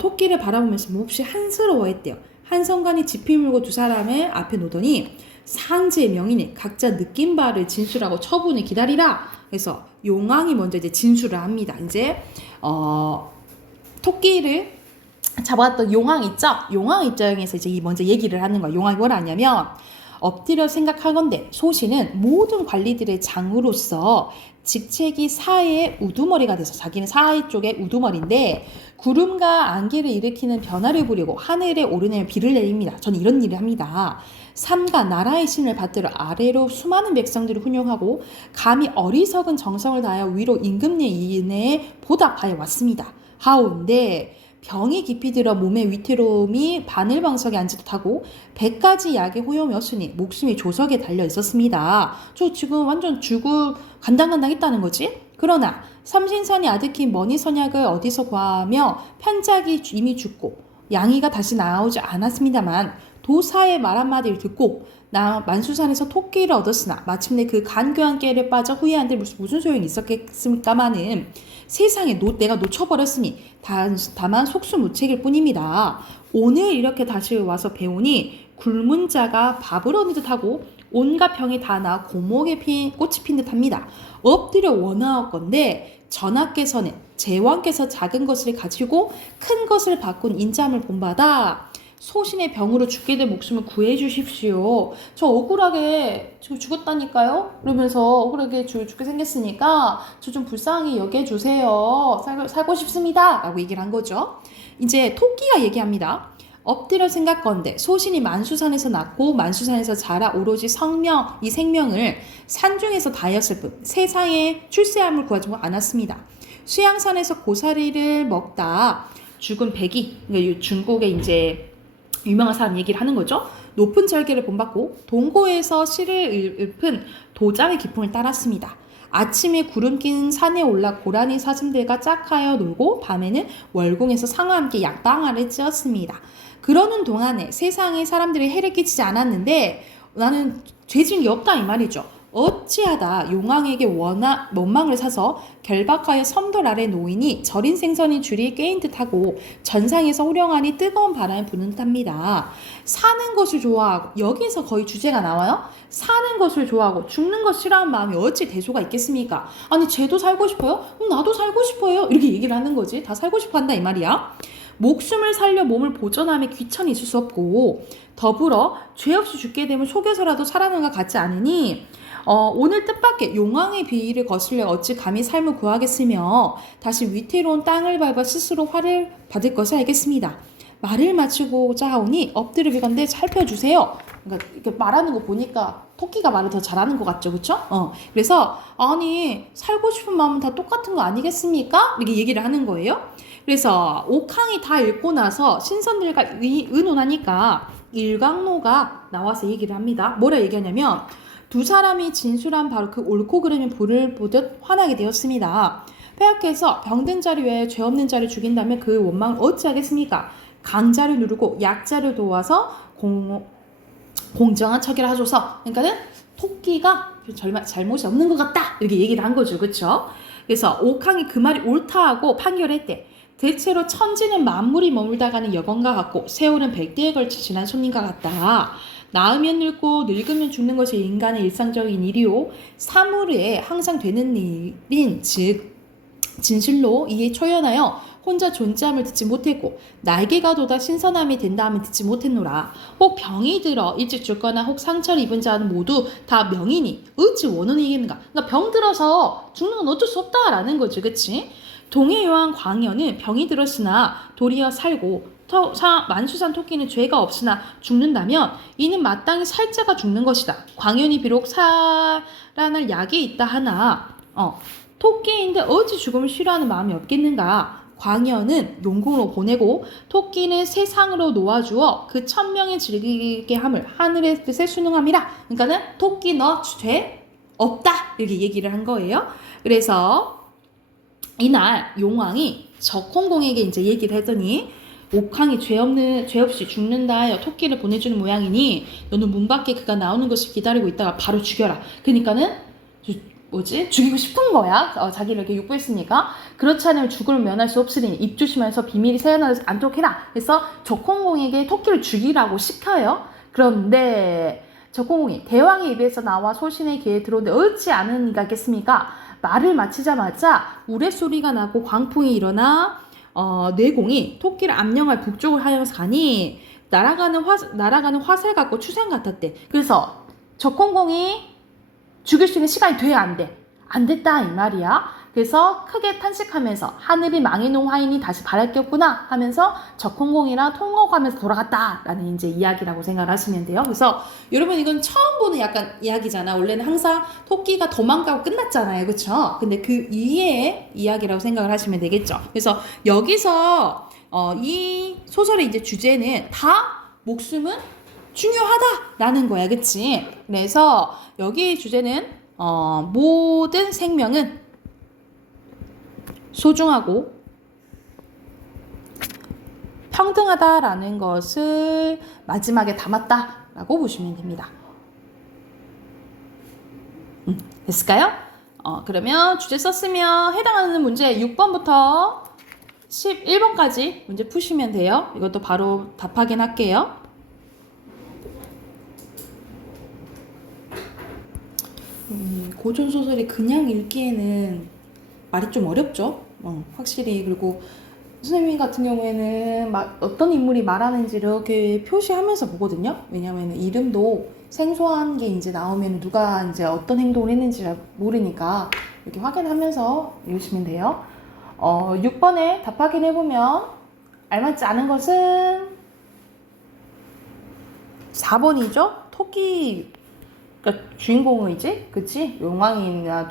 토끼를 바라보면서 몹시 한스러워했대요. 한 성관이 지피 물고 두 사람을 앞에 놓더니 상제의 명인이 각자 느낀 바를 진술하고 처분을 기다리라. 그래서 용왕이 먼저 이제 진술을 합니다. 이제 토끼를 잡아왔던 용왕 있죠? 용왕 입장에서 이제 먼저 얘기를 하는 거야. 용왕이 뭘 하냐면 엎드려 생각하건대 소신은 모든 관리들의 장으로서 직책이 사해의 우두머리가 돼서 자기는 사해 쪽의 우두머리인데 구름과 안개를 일으키는 변화를 부리고 하늘에 오르는 비를 내립니다. 저는 이런 일을 합니다. 삼가 나라의 신을 받들어 아래로 수많은 백성들을 훈용하고 감히 어리석은 정성을 다하여 위로 임금의 인에 보답하여 왔습니다. 하온데 병이 깊이 들어 몸의 위태로움이 바늘방석에 앉지도 하고 100가지 약의 호염이었으니 목숨이 조석에 달려 있었습니다. 저 지금 완전 죽을 간당간당했다는 거지. 그러나 삼신산이 아득히 머니 선약을 어디서 구하며 편작이 이미 죽고 양이가 다시 나오지 않았습니다만 도사의 말 한마디를 듣고 나 만수산에서 토끼를 얻었으나 마침내 그 간교한 깨를 빠져 후회한들 무슨 소용이 있었겠습니까마는 세상에 내가 놓쳐버렸으니 다만 속수무책일 뿐입니다. 오늘 이렇게 다시 와서 배우니 굶은 자가 밥을 얻는 듯하고 온갖 병이 다 나 고목에 꽃이 핀 듯합니다. 엎드려 원하옵건대 전하께서는 제왕께서 작은 것을 가지고 큰 것을 바꾼 인자함을 본받아 소신의 병으로 죽게 된 목숨을 구해 주십시오. 저 억울하게 지금 죽었다니까요? 그러면서 억울하게 죽게 생겼으니까 저 좀 불쌍히 여겨 주세요. 살고 싶습니다. 라고 얘기를 한 거죠. 이제 토끼가 얘기합니다. 엎드려 생각건대 소신이 만수산에서 낳고 만수산에서 자라 오로지 이 생명을 산중에서 다였을 뿐 세상에 출세함을 구하지 않았습니다. 수양산에서 고사리를 먹다 죽은 백이, 그러니까 중국의 이제 유명한 사람 얘기를 하는 거죠. 높은 절개를 본받고 동고에서 시를 읊은 도장의 기풍을 따랐습니다. 아침에 구름 낀 산에 올라 고라니 사슴들과 짝하여 놀고 밤에는 월궁에서 상어와 함께 약방아를 찧었습니다. 그러는 동안에 세상에 사람들이 해를 끼치지 않았는데 나는 죄진 게 없다 이 말이죠. 어찌하다 용왕에게 원망을 사서 결박하여 섬돌 아래 놓이니 절인 생선이 줄이 깨인 듯하고 전상에서 호령하니 뜨거운 바람이 부는 듯합니다. 사는 것을 좋아하고 여기서 거의 주제가 나와요. 사는 것을 좋아하고 죽는 것 싫어하는 마음이 어찌 대소가 있겠습니까? 아니 쟤도 살고 싶어요? 그럼 나도 살고 싶어요. 이렇게 얘기를 하는 거지. 다 살고 싶어 한다 이 말이야. 목숨을 살려 몸을 보존함에 귀천이 있을 수 없고 더불어 죄 없이 죽게 되면 속에서라도 살아나는 것 같지 않으니 오늘 뜻밖의 용왕의 비위를 거슬려 어찌 감히 삶을 구하겠으며 다시 위태로운 땅을 밟아 스스로 화를 받을 것을 알겠습니다. 말을 마치고자 하오니 엎드려 비건대 살펴주세요. 그러니까 이렇게 말하는 거 보니까 토끼가 말을 더 잘하는 것 같죠, 그렇죠? 그래서 아니 살고 싶은 마음은 다 똑같은 거 아니겠습니까? 이렇게 얘기를 하는 거예요. 그래서 옥항이 다 읽고 나서 신선들과 의논하니까 일광노가 나와서 얘기를 합니다. 뭐라 얘기하냐면 두 사람이 진술한 바로 그 옳고 그름인 불을 보듯 화나게 되었습니다. 폐하께서 병든 자를 위하여 죄 없는 자를 죽인다면 그 원망을 어찌하겠습니까? 강자를 누르고 약자를 도와서 공정한 처결을 하소서. 그러니까는 토끼가 잘못이 없는 것 같다 이렇게 얘기를 한 거죠, 그렇죠? 그래서 옥항이 그 말이 옳다 하고 판결했대. 대체로 천지는 만물이 머물다가는 여건과 같고 세월은 백대에 걸쳐 지난 손님과 같다. 나으면 늙고 늙으면 죽는 것이 인간의 일상적인 일이요 사물에 항상 되는 일인 즉 진실로 이에 초연하여 혼자 존재함을 듣지 못했고 날개가 돋아 신선함이 된다 하면 듣지 못했노라. 혹 병이 들어 일찍 죽거나 혹 상처를 입은 자는 모두 다 명이니 어찌 원혼이 이기는가. 그러니까 병 들어서 죽는 건 어쩔 수 없다라는 거지, 그치? 동해요한 광현은 병이 들었으나 도리어 살고 만수산 토끼는 죄가 없으나 죽는다면 이는 마땅히 살자가 죽는 것이다. 광현이 비록 살아날 약이 있다 하나 토끼인데 어찌 죽음을 싫어하는 마음이 없겠는가. 광현은 용궁으로 보내고 토끼는 세상으로 놓아주어 그 천명에 즐기게 함을 하늘의 뜻에 순응함이라. 그러니까는 토끼 너 죄 없다 이렇게 얘기를 한 거예요. 그래서 이날 용왕이 적홍공에게 이제 얘기를 했더니 옥황이 죄 없이 죽는다 토끼를 보내주는 모양이니 너는 문 밖에 그가 나오는 것을 기다리고 있다가 바로 죽여라. 그러니까는 죽이고 싶은 거야. 자기를 이렇게 육부했으니까. 그렇지 않으면 죽음을 면할 수 없으니 입 조심해서 비밀이 새어나지 않도록 해라. 그래서 적홍공에게 토끼를 죽이라고 시켜요. 그런데 적홍공이 대왕의 입에서 나와 소신의 귀에 들어오는데 어찌 아는 이가 있겠습니까? 말을 마치자마자 우레소리가 나고 광풍이 일어나 뇌공이 토끼를 암령할 북쪽을 하여서 가니 날아가는 화살 같고 추상 같았대. 그래서 적공공이 죽일 수 있는 시간이 돼야 안 돼. 안 됐다 이 말이야. 그래서 크게 탄식하면서 하늘이 망해놓은 화인이 다시 바랄 게 없구나 하면서 적공공이랑 통곡하면서 돌아갔다라는 이제 이야기라고 생각을 하시면 돼요. 그래서 여러분 이건 처음 보는 약간 이야기잖아. 원래는 항상 토끼가 도망가고 끝났잖아요, 그렇죠? 근데 그 이해의 이야기라고 생각을 하시면 되겠죠. 그래서 여기서 이 소설의 이제 주제는 다 목숨은 중요하다라는 거야, 그치? 그래서 여기의 주제는 모든 생명은 소중하고 평등하다라는 것을 마지막에 담았다라고 보시면 됩니다. 됐을까요? 그러면 주제 썼으면 해당하는 문제 6번부터 11번까지 문제 푸시면 돼요. 이것도 바로 답 확인할게요. 고전 소설이 그냥 읽기에는 말이 좀 어렵죠. 확실히. 그리고 선생님 같은 경우에는 어떤 인물이 말하는지 이렇게 표시하면서 보거든요. 왜냐면 이름도 생소한 게 이제 나오면 누가 이제 어떤 행동을 했는지 모르니까 이렇게 확인하면서 읽으시면 돼요. 6번에 답 확인해보면 알맞지 않은 것은 4번이죠. 토끼 그러니까 주인공이지, 그치? 용왕이나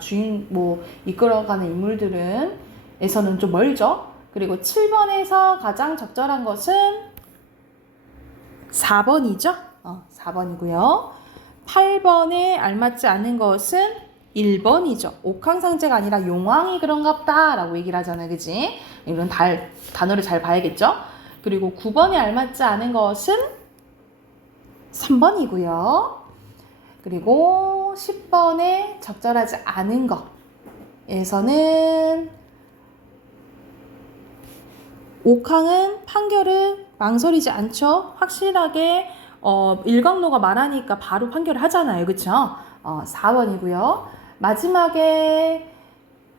이끌어가는 인물들은 에서는 좀 멀죠. 그리고 7번에서 가장 적절한 것은 4번이죠. 4번이고요. 8번에 알맞지 않은 것은 1번이죠. 옥황상제가 아니라 용왕이 그런갑다 라고 얘기를 하잖아요. 그치? 이런 단어를 잘 봐야겠죠. 그리고 9번에 알맞지 않은 것은 3번이고요. 그리고 10번에 적절하지 않은 것에서는 옥황은 판결을 망설이지 않죠. 확실하게 일광로가 말하니까 바로 판결을 하잖아요. 그쵸? 4번이고요. 마지막에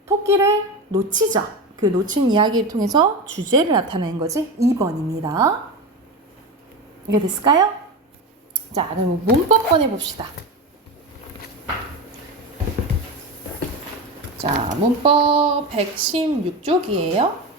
토끼를 놓치죠. 그 놓친 이야기를 통해서 주제를 나타내는 거지. 2번입니다. 이게 됐을까요? 자, 그럼 문법 꺼내봅시다. 자, 문법 116쪽이에요.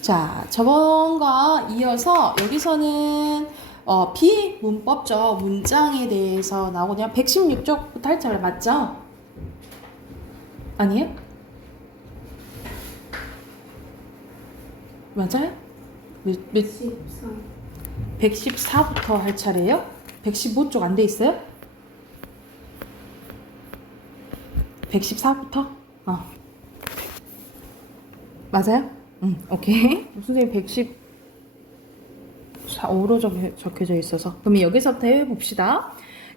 자, 저번과 이어서 여기서는 비문법적 문장에 대해서 나오거든요. 116쪽부터 할 차례 맞죠? 아니에요? 맞아요? 114부터 할 차례예요? 115쪽 안 돼 있어요? 114부터? 맞아요? 오케이. 선생님 114호로 적혀져 있어서. 그러면 여기서부터 해봅시다.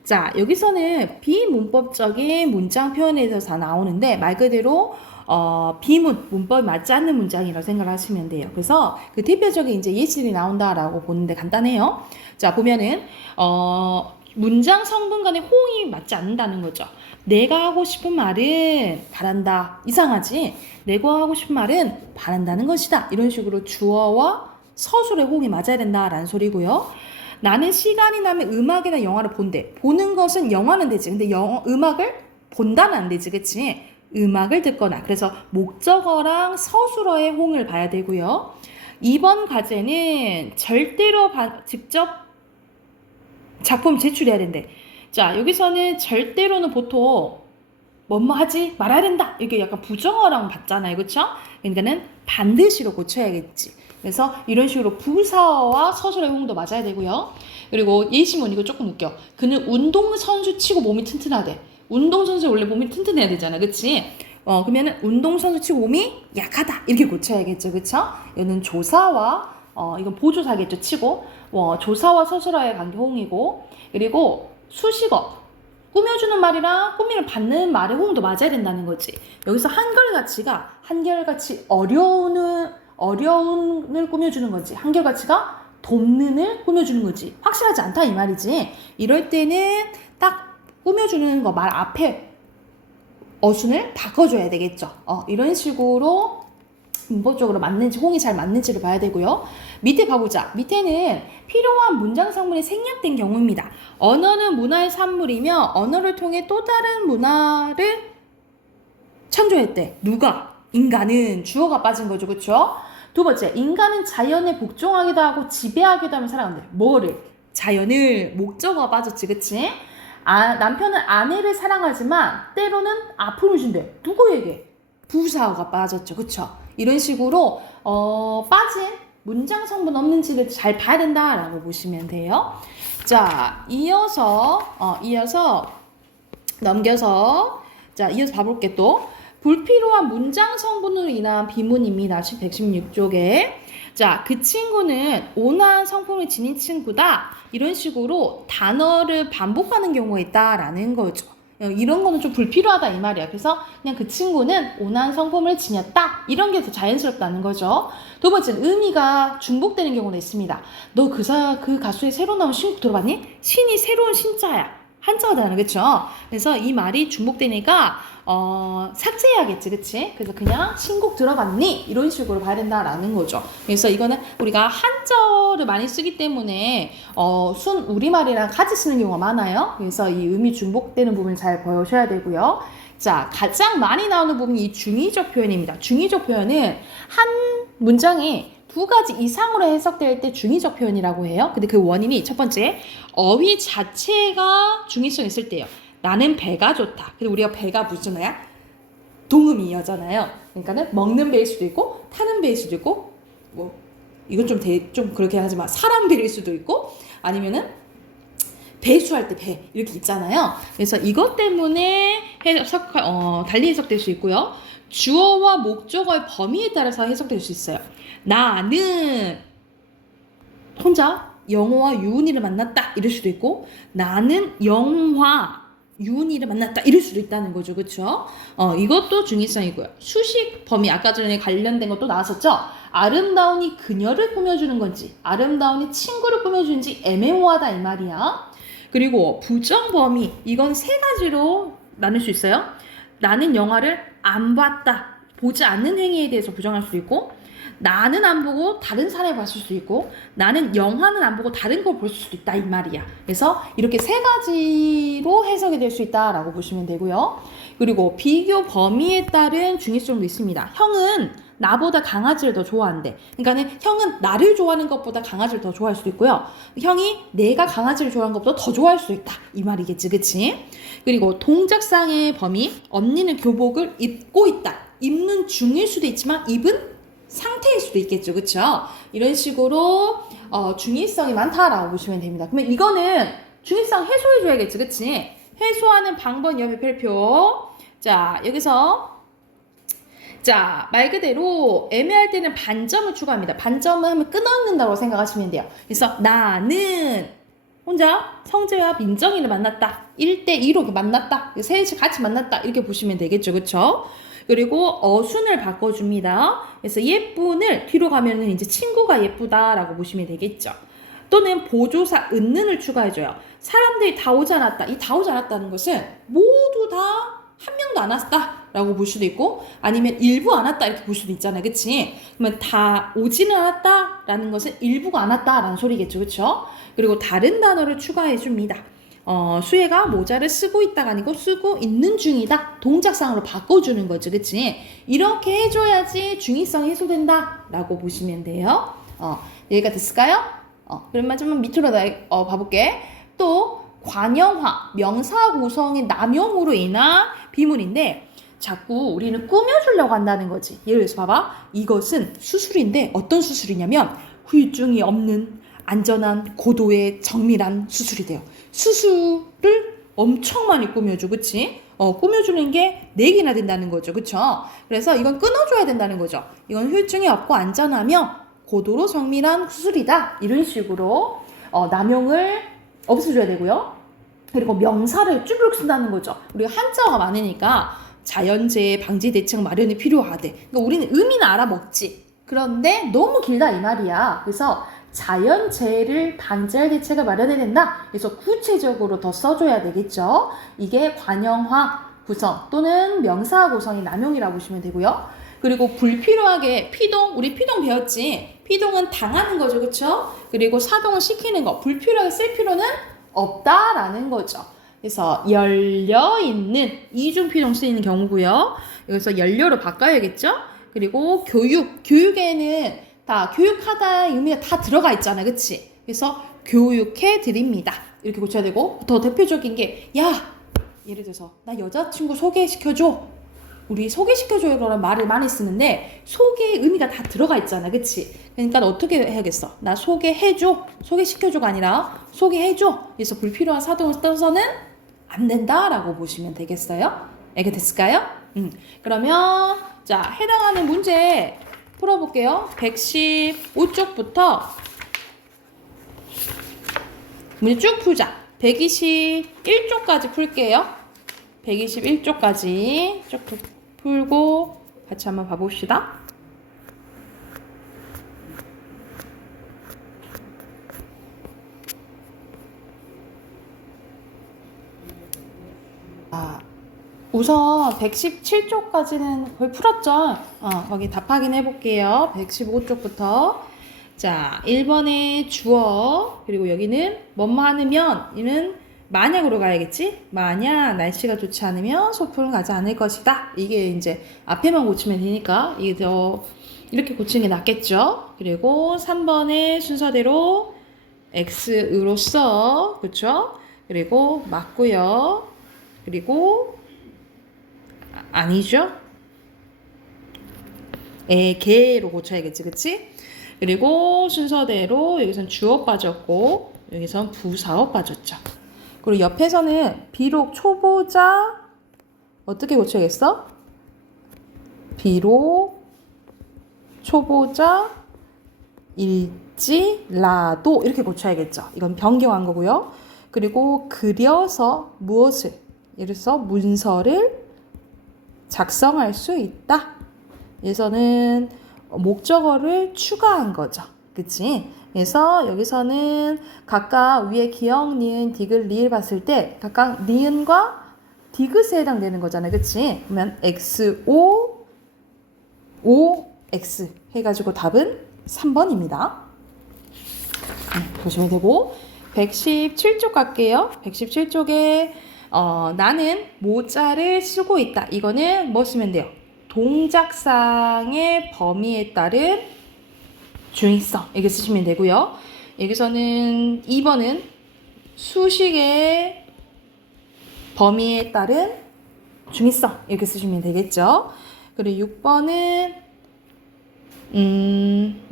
자, 여기서는 비문법적인 문장 표현에 대해서 다 나오는데 말 그대로 문법이 맞지 않는 문장이라고 생각을 하시면 돼요. 그래서 그 대표적인 이제 예시들이 나온다라고 보는데 간단해요. 자, 보면은 문장 성분 간의 호응이 맞지 않는다는 거죠. 내가 하고 싶은 말은 바란다. 이상하지? 내가 하고 싶은 말은 바란다는 것이다. 이런 식으로 주어와 서술의 호응이 맞아야 된다라는 소리고요. 나는 시간이 나면 음악이나 영화를 본대. 보는 것은 영화는 되지. 근데 음악을 본다는 안 되지. 그치? 음악을 듣거나. 그래서 목적어랑 서술어의 호응을 봐야 되고요. 2번 과제는 절대로 직접 작품 제출해야 된대. 자, 여기서는 절대로는 보통 뭐뭐 하지 말아야 된다. 이게 약간 부정어랑 봤잖아요. 그쵸? 그러니까는 반드시로 고쳐야겠지. 그래서 이런 식으로 부사어와 서술의 호응도 맞아야 되고요. 그리고 예시문 이거 조금 웃겨. 그는 운동선수 치고 몸이 튼튼하대. 운동선수 원래 몸이 튼튼해야 되잖아. 그치? 그러면은 운동선수 치고 몸이 약하다. 이렇게 고쳐야겠죠. 그쵸? 이거는 조사와 이건 보조사겠죠. 치고 조사와 서술어의 관계 호응이고, 그리고 수식어 꾸며주는 말이랑 꾸미를 받는 말의 호응도 맞아야 된다는 거지. 여기서 한결같이 어려운을 꾸며주는 거지. 한결같이가 돕는을 꾸며주는 거지. 확실하지 않다 이 말이지. 이럴 때는 딱 꾸며주는 거 말 앞에 어순을 바꿔줘야 되겠죠. 이런 식으로 문법적으로 맞는지 호응이 잘 맞는지를 봐야 되고요. 밑에 가보자. 밑에는 필요한 문장 성분이 생략된 경우입니다. 언어는 문화의 산물이며 언어를 통해 또 다른 문화를 창조했대. 누가? 인간은. 주어가 빠진 거죠. 그쵸? 두 번째, 인간은 자연에 복종하기도 하고 지배하기도 하며 살아간대. 뭐를? 자연을. 목적어가 빠졌지. 그치? 남편은 아내를 사랑하지만 때로는 아픔을 준대. 누구에게? 부사어가 빠졌죠. 그쵸? 이런 식으로 빠진 문장 성분 없는지를 잘 봐야 된다라고 보시면 돼요. 자, 이어서 봐볼게 또. 불필요한 문장 성분으로 인한 비문입니다. 116쪽에. 자, 그 친구는 온화한 성품을 지닌 친구다. 이런 식으로 단어를 반복하는 경우가 있다라는 거죠. 이런 거는 좀 불필요하다 이 말이야. 그래서 그냥 그 친구는 온화한 성품을 지녔다. 이런 게 더 자연스럽다는 거죠. 두 번째는 의미가 중복되는 경우가 있습니다. 너 그 가수의 새로 나온 신곡 들어봤니? 신이 새로운 신자야. 한자가 되잖아, 그쵸? 그래서 이 말이 중복되니까 삭제해야겠지, 그치? 그래서 그냥 신곡 들어봤니? 이런 식으로 봐야 된다라는 거죠. 그래서 이거는 우리가 한자어를 많이 쓰기 때문에 순 우리말이랑 같이 쓰는 경우가 많아요. 그래서 이 의미 중복되는 부분 잘 보셔야 되고요. 자, 가장 많이 나오는 부분이 이 중의적 표현입니다. 중의적 표현은 한 문장에 두 가지 이상으로 해석될 때 중의적 표현이라고 해요. 근데 그 원인이 첫 번째, 어휘 자체가 중의성 있을 때예요. 나는 배가 좋다. 근데 우리가 배가 무슨 어야? 동음이어잖아요. 그러니까는 먹는 배일 수도 있고 타는 배일 수도 있고 뭐 이건 좀 그렇게 하지만 사람 배일 수도 있고 아니면은 배수할 때 배 이렇게 있잖아요. 그래서 이것 때문에 달리 해석될 수 있고요. 주어와 목적어의 범위에 따라서 해석될 수 있어요. 나는 혼자 영호와 유은이를 만났다 이럴 수도 있고 나는 영화 유은이를 만났다 이럴 수도 있다는 거죠. 그렇죠? 이것도 중의성이고요. 수식 범위 아까 전에 관련된 것도 나왔었죠. 아름다운이 그녀를 꾸며주는 건지 아름다운이 친구를 꾸며주는지 애매모호하다 이 말이야. 그리고 부정 범위 이건 세 가지로 나눌 수 있어요. 나는 영화를 안 봤다. 보지 않는 행위에 대해서 부정할 수도 있고 나는 안 보고 다른 사람이 봤을 수도 있고 나는 영화는 안 보고 다른 걸 볼 수도 있다 이 말이야. 그래서 이렇게 세 가지로 해석이 될 수 있다라고 보시면 되고요. 그리고 비교 범위에 따른 중의성도 있습니다. 형은 나보다 강아지를 더 좋아한대. 그러니까는 형은 나를 좋아하는 것보다 강아지를 더 좋아할 수도 있고요. 형이 내가 강아지를 좋아하는 것보다 더 좋아할 수도 있다. 이 말이겠지, 그치? 그리고 동작상의 범위, 언니는 교복을 입고 있다. 입는 중일 수도 있지만 입은 상태일 수도 있겠죠, 그쵸? 이런 식으로 중의성이 많다라고 보시면 됩니다. 그러면 이거는 중의성 해소해줘야겠지, 그치? 해소하는 방법 옆에 별표. 자, 여기서 말 그대로 애매할 때는 반점을 추가합니다. 반점을 하면 끊어놓는다고 생각하시면 돼요. 그래서 나는 혼자 성재와 민정이를 만났다. 1대2로 만났다. 셋이 같이 만났다. 이렇게 보시면 되겠죠, 그쵸? 그리고 어순을 바꿔줍니다. 그래서 예쁜을 뒤로 가면은 이제 친구가 예쁘다라고 보시면 되겠죠. 또는 보조사 은는을 추가해줘요. 사람들이 다 오지 않았다. 이 다 오지 않았다는 것은 모두 다 한 명도 안 왔다라고 볼 수도 있고 아니면 일부 안 왔다 이렇게 볼 수도 있잖아요. 그치? 그러면 다 오지는 않았다라는 것은 일부가 안 왔다라는 소리겠죠. 그쵸? 그리고 다른 단어를 추가해줍니다. 수혜가 모자를 쓰고 있다가 아니고 쓰고 있는 중이다. 동작상으로 바꿔주는 거죠. 그치? 이렇게 해줘야지 중의성이 해소된다. 라고 보시면 돼요. 여기가 됐을까요? 그러면 좀 밑으로 봐볼게. 또 관형화, 명사 구성의 남용으로 인한 비문인데 자꾸 우리는 꾸며주려고 한다는 거지. 예를 들어서 봐봐. 이것은 수술인데 어떤 수술이냐면 후유증이 없는 안전한 고도의 정밀한 수술이 돼요. 수술을 엄청 많이 꾸며줘. 그치? 꾸며주는 게 4개나 된다는 거죠. 그쵸? 그래서 이건 끊어줘야 된다는 거죠. 이건 후유증이 없고 안전하며 고도로 정밀한 수술이다. 이런 식으로 남용을 없애줘야 되고요. 그리고 명사를 쭈르륵 쓴다는 거죠. 우리가 한자어가 많으니까 자연재해 방지 대책 마련이 필요하대. 그러니까 우리는 의미는 알아먹지. 그런데 너무 길다 이 말이야. 그래서 자연재해를 방지할 대책을 마련해야 된다. 그래서 구체적으로 더 써줘야 되겠죠. 이게 관형화 구성 또는 명사 구성의 남용이라고 보시면 되고요. 그리고 불필요하게 피동, 우리 피동 배웠지? 피동은 당하는 거죠, 그쵸? 그리고 사동을 시키는 거, 불필요하게 쓸 필요는 없다라는 거죠. 그래서 열려있는 이중피동 쓰이는 경우고요. 여기서 연료로 바꿔야겠죠? 그리고 교육에는 다 교육하다의 의미가 다 들어가 있잖아, 그치? 그래서 교육해 드립니다. 이렇게 고쳐야 되고 더 대표적인 게 예를 들어서 나 여자친구 소개시켜줘. 우리 소개시켜줘라는 말을 많이 쓰는데 소개의 의미가 다 들어가 있잖아, 그치? 그러니까 어떻게 해야겠어? 나 소개해줘. 소개시켜줘가 아니라 소개해줘. 그래서 불필요한 사동을 써서는 안 된다라고 보시면 되겠어요? 이게 됐을까요? 그러면 자, 해당하는 문제 풀어볼게요. 115쪽부터 문제 쭉 풀자. 121쪽까지 풀게요. 121쪽까지 쭉 풀고 같이 한번 봐봅시다. 우선 117쪽까지는 거의 풀었죠? 거기 답 확인해 볼게요. 115쪽부터. 자, 1번에 주어, 그리고 여기는 뭐뭐 하면, 이는 만약으로 가야겠지? 만약 날씨가 좋지 않으면 소풍을 가지 않을 것이다. 이게 이제 앞에만 고치면 되니까, 이게 더 이렇게 고치는 게 낫겠죠? 그리고 3번에 순서대로 X으로서, 그쵸? 그리고 맞고요. 그리고 아니죠? 개로 고쳐야겠지, 그치? 그리고 순서대로 여기선 주어 빠졌고 여기선 부사어 빠졌죠. 그리고 옆에서는 비록 초보자 어떻게 고쳐야겠어? 비록 초보자 일지라도 이렇게 고쳐야겠죠. 이건 변경한 거고요. 그리고 그려서 무엇을, 예를 들어서 문서를 작성할 수 있다. 여기서는 목적어를 추가한 거죠. 그치? 그래서 여기서는 각각 위에 기역, 니은, 디귿, 리을 봤을 때 각각 니은과 디귿에 해당되는 거잖아요. 그치? 그러면 XO, OX 해가지고 답은 3번입니다. 보시면 되고 117쪽 갈게요. 117쪽에 나는 모자를 쓰고 있다. 이거는 뭐 쓰면 돼요? 동작상의 범위에 따른 중의성 이렇게 쓰시면 되고요. 여기서는 2번은 수식의 범위에 따른 중의성 이렇게 쓰시면 되겠죠. 그리고 6번은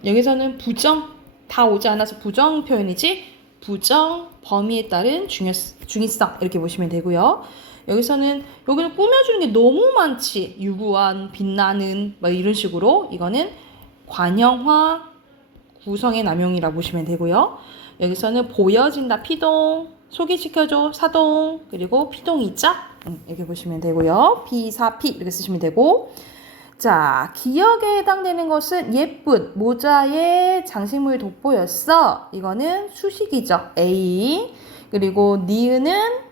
여기서는 부정 다 오지 않아서 부정 표현이지 부정 범위에 따른 중의성 이렇게 보시면 되고요. 여기는 꾸며주는 게 너무 많지. 유구한, 빛나는 막 이런 식으로 이거는 관형화 구성의 남용이라고 보시면 되고요. 여기서는 보여진다 피동, 소개시켜줘 사동, 그리고 피동이자 이렇게 보시면 되고요. 비사피 이렇게 쓰시면 되고 자, 기역에 해당되는 것은 예쁜 모자에 장식물이 돋보였어. 이거는 수식이죠. A. 그리고 니은은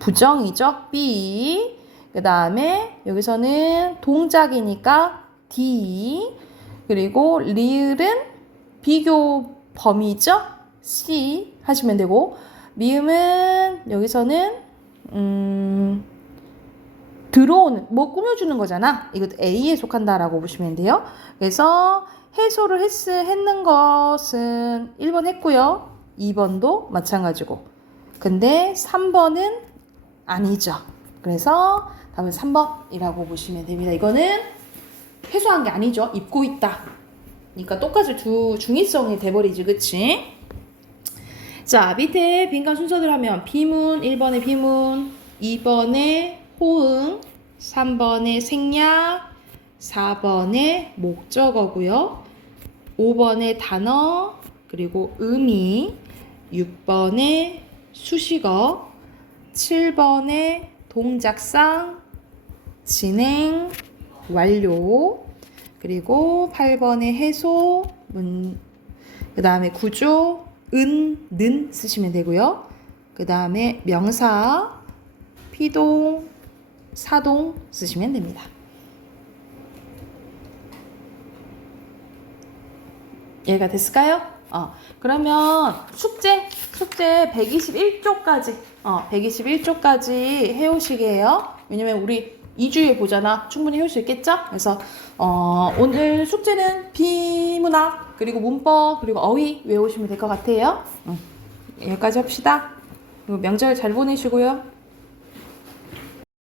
부정이죠. B. 그 다음에 여기서는 동작이니까 D. 그리고 리을은 비교 범위죠. C 하시면 되고 미음은 여기서는 들어오는 뭐 꾸며주는 거잖아. 이것도 A에 속한다라고 보시면 돼요. 그래서 해소를 했는 것은 1번 했고요. 2번도 마찬가지고. 근데 3번은 아니죠. 그래서 답은 3번이라고 보시면 됩니다. 이거는 해소한 게 아니죠. 입고 있다. 그러니까 똑같이 중의성이 돼버리지. 그치? 자, 밑에 빈칸 순서대로 하면 비문, 1번에 비문, 2번에 호응, 3번에 생략, 4번에 목적어고요. 5번에 단어, 그리고 의미, 6번에 수식어, 7번에 동작상, 진행, 완료, 그리고 8번에 해소, 그 다음에 구조, 는 쓰시면 되고요. 그 다음에 명사, 피동, 사동 쓰시면 됩니다. 이해가 됐을까요? 그러면 숙제 121쪽까지 121쪽까지 해오시게요. 왜냐면 우리 2주에 보잖아. 충분히 해올 수 있겠죠? 그래서 오늘 숙제는 비문학 그리고 문법 그리고 어휘 외우시면 될 것 같아요. 여기까지 합시다. 그리고 명절 잘 보내시고요.